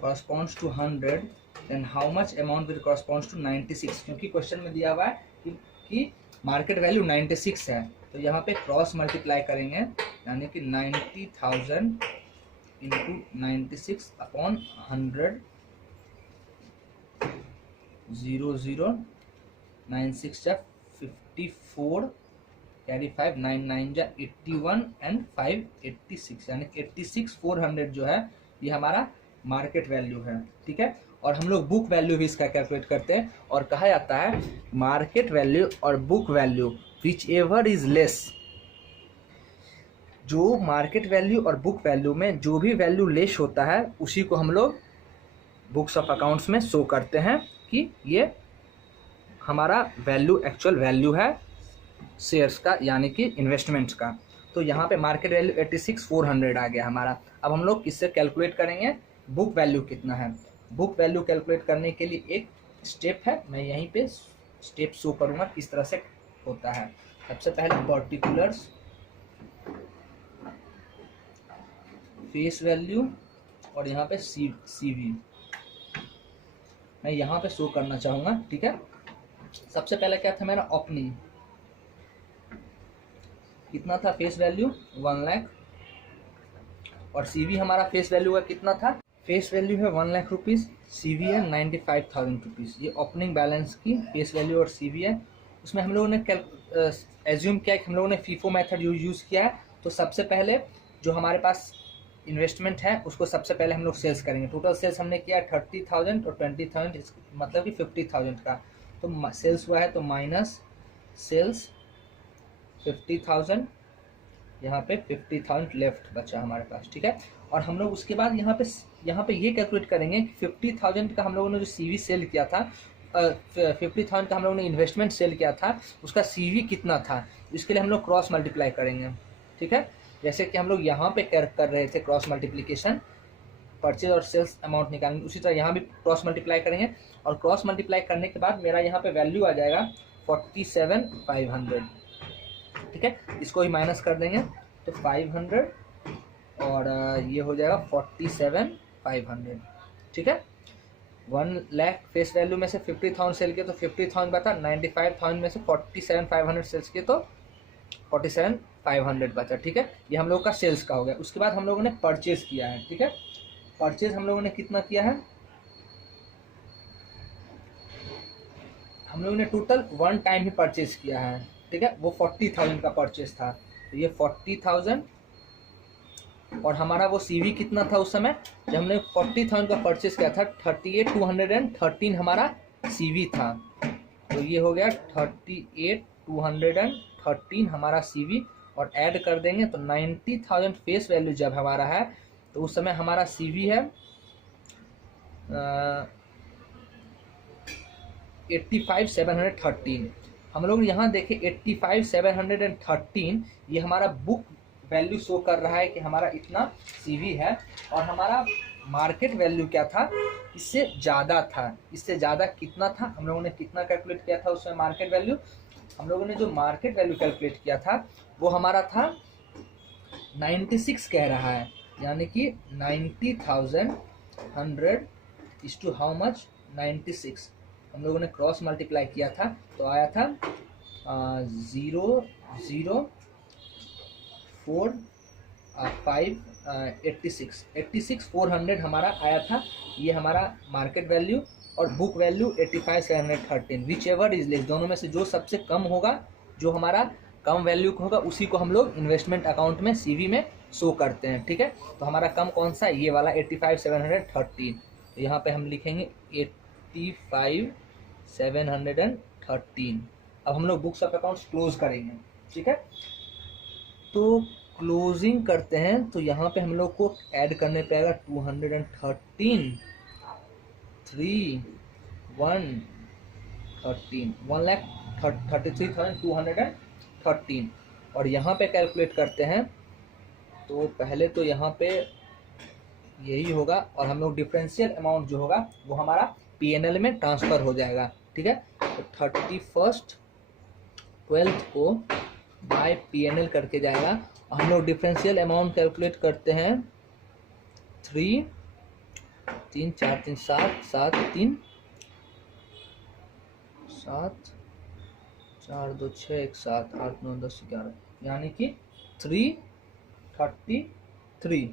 corresponds to 100, then how much amount will corresponds to 96, क्योंकि क्वेश्चन में दिया हुआ है कि मार्केट वैल्यू 96 है तो यहाँ पे क्रॉस मल्टीप्लाई करेंगे, यानी कि 90,000 इंटू 96 अपॉन 100, 0096 जा 54, कैरी 5, 99 जा 81 एंड 5 86, यानी 86,400 जो है ये हमारा मार्केट वैल्यू है। ठीक है, और हम लोग बुक वैल्यू भी इसका कैलकुलेट करते हैं और कहा जाता है मार्केट वैल्यू और book value which ever is less. जो मार्केट वैल्यू और बुक वैल्यू में जो भी वैल्यू लेस होता है उसी को हम लोग बुक्स ऑफ अकाउंट्स में शो करते हैं कि ये हमारा वैल्यू एक्चुअल वैल्यू है शेयर्स का यानी कि इन्वेस्टमेंट्स का। तो यहाँ पे मार्केट वैल्यू 86,400 आ गया हमारा। अब हम लोग किससे कैलकुलेट करेंगे, बुक वैल्यू कितना है। बुक वैल्यू कैलकुलेट करने के लिए एक स्टेप है, मैं यहीं पे स्टेप शो करूँगा किस तरह से होता है। सबसे पहले पर्टिकुलर्स, फेस वैल्यू और यहाँ पे सीवी मैं यहाँ पे शो करना चाहूँगा, ठीक है। सबसे पहले क्या था मेरा ओपनिंग, कितना था फेस वैल्यू 1 लाख, और सीवी हमारा फेस वैल्यू का कितना था, फेस वैल्यू है 1 लाख रुपीज़, सीवी है 95,000 रुपीज़। ये ओपनिंग बैलेंस की फेस वैल्यू और सीवी है। उसमें हम लोगों ने एज्यूम किया कि हम लोगों ने फीफो मेथड यूज़ किया है। तो सबसे पहले जो हमारे पास इन्वेस्टमेंट है उसको सबसे पहले हम लोग सेल्स करेंगे। टोटल सेल्स हमने किया 30,000 और 20,000, मतलब कि 50,000 का। तो सेल्स हुआ है, तो माइनस सेल्स 50,000, यहाँ पे 50,000 लेफ्ट बचा हमारे पास, ठीक है। और हम लोग उसके बाद यहाँ पे ये कैलकुलेट करेंगे कि 50,000 का हम लोगों ने जो सीवी सेल किया था, 50,000 का हम लोगों ने इन्वेस्टमेंट सेल किया था, उसका सीवी कितना था। इसके लिए हम लोग क्रॉस मल्टीप्लाई करेंगे, ठीक है। जैसे कि हम लोग यहाँ पे कर रहे थे क्रॉस मल्टीप्लिकेशन, परचेज और सेल्स अमाउंट निकालेंगे, उसी तरह यहाँ भी क्रॉस मल्टीप्लाई करेंगे। और क्रॉस मल्टीप्लाई करने के बाद मेरा यहाँ पे वैल्यू आ जाएगा 47,500, ठीक है। इसको ही माइनस कर देंगे तो 500 और ये हो जाएगा 47,500, ठीक है। 1 लाख फेस वैल्यू में से 50,000 सेल किया तो 50,000 बता, 95,000 में से 47,500 सेल्स किए तो 47,500 बचा, ठीक है। ये हम लोग का सेल्स का हो गया। उसके बाद हम लोगों ने परचेज किया है, ठीक है। परचेज हम लोगों ने कितना किया है, हम लोगों ने टोटल 1 टाइम ही परचेज किया है, ठीक है। वो 40,000 का परचेज था, तो ये 40,000 और हमारा वो सीवी कितना था उस समय जब हमने 40,000 का परचेज किया था, 38,213 हमारा सीवी था। तो ये हो गया 38,213 हमारा सीवी, और ऐड कर देंगे तो 90,000 फेस वैल्यू जब हमारा है तो उस समय हमारा सीवी है 85,713। हम लोग यहाँ देखें 85,713, ये हमारा बुक वैल्यू शो कर रहा है कि हमारा इतना सीवी है। और हमारा मार्केट वैल्यू क्या था, इससे ज़्यादा था। इससे ज़्यादा कितना था, हम लोगों ने कितना कैलकुलेट किया था उसमें मार्केट वैल्यू, हम लोगों ने जो मार्केट वैल्यू कैलकुलेट किया था वो हमारा था 96 कह रहा है, यानी कि 90,100 इज टू हाउ मच 96। हम लोगों ने क्रॉस मल्टीप्लाई किया था तो आया था 86,400 हमारा आया था। ये हमारा मार्केट वैल्यू और book value 85,713, which ever is less, दोनों में से जो सबसे कम होगा, जो हमारा कम वैल्यू होगा, उसी को हम लोग इन्वेस्टमेंट अकाउंट में सीवी में शो करते हैं, ठीक है। तो हमारा कम कौन सा, ये वाला 85,713। तो यहाँ पे हम लिखेंगे 85,713। अब हम लोग बुक्स ऑफ अकाउंट्स क्लोज करेंगे, ठीक है। तो क्लोजिंग करते हैं तो यहाँ पे हम लोग को ऐड करने पे आएगा 213, 1,33,213। और यहाँ पे कैलकुलेट करते हैं तो पहले तो यहाँ पे यही होगा, और हम लोग डिफरेंशियल अमाउंट जो होगा वो हमारा पीएनएल में ट्रांसफ़र हो जाएगा, ठीक है। तो 31/12 को बाय पीएनएल करके जाएगा। और हम लोग डिफरेंशियल अमाउंट कैलकुलेट करते हैं 3 3 4 3 7 7 3 7 4 2 6 1 7 8 9 10 11, यानी कि 333।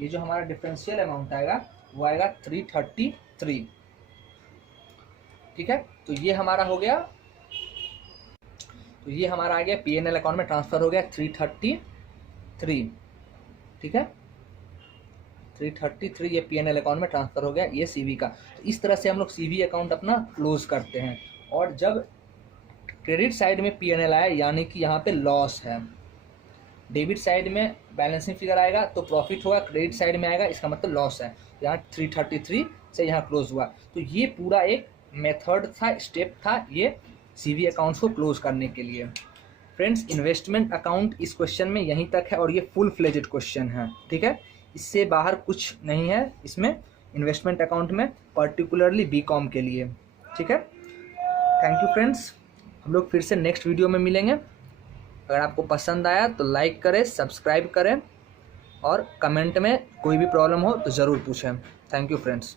ये जो हमारा डिफरेंशियल अमाउंट आएगा वो आएगा 333, ठीक है। तो ये हमारा हो गया, तो ये हमारा आ गया पीएनएल अकाउंट में ट्रांसफर हो गया 333, ठीक है। 333 ये पीएनएल अकाउंट में ट्रांसफर हो गया, ये सीवी का। तो इस तरह से हम लोग सीवी अकाउंट अपना क्लोज करते हैं। और जब क्रेडिट साइड में पीएनएल आया, यानी कि यहाँ पे लॉस है, डेबिट साइड में बैलेंसिंग फिगर आएगा तो प्रॉफिट होगा, क्रेडिट साइड में आएगा इसका मतलब लॉस है। यहाँ 333 से यहाँ क्लोज हुआ। तो ये पूरा एक मेथड था, स्टेप था, ये CV अकाउंट्स को क्लोज करने के लिए। फ्रेंड्स, इन्वेस्टमेंट अकाउंट इस क्वेश्चन में यहीं तक है और ये फुल फ्लेजेड क्वेश्चन है, ठीक है। इससे बाहर कुछ नहीं है इसमें इन्वेस्टमेंट अकाउंट में, पर्टिकुलरली BCom के लिए, ठीक है। थैंक यू फ्रेंड्स, हम लोग फिर से नेक्स्ट वीडियो में मिलेंगे। अगर आपको पसंद आया तो लाइक करें, सब्सक्राइब करें और कमेंट में कोई भी प्रॉब्लम हो तो ज़रूर पूछें। Thank you friends.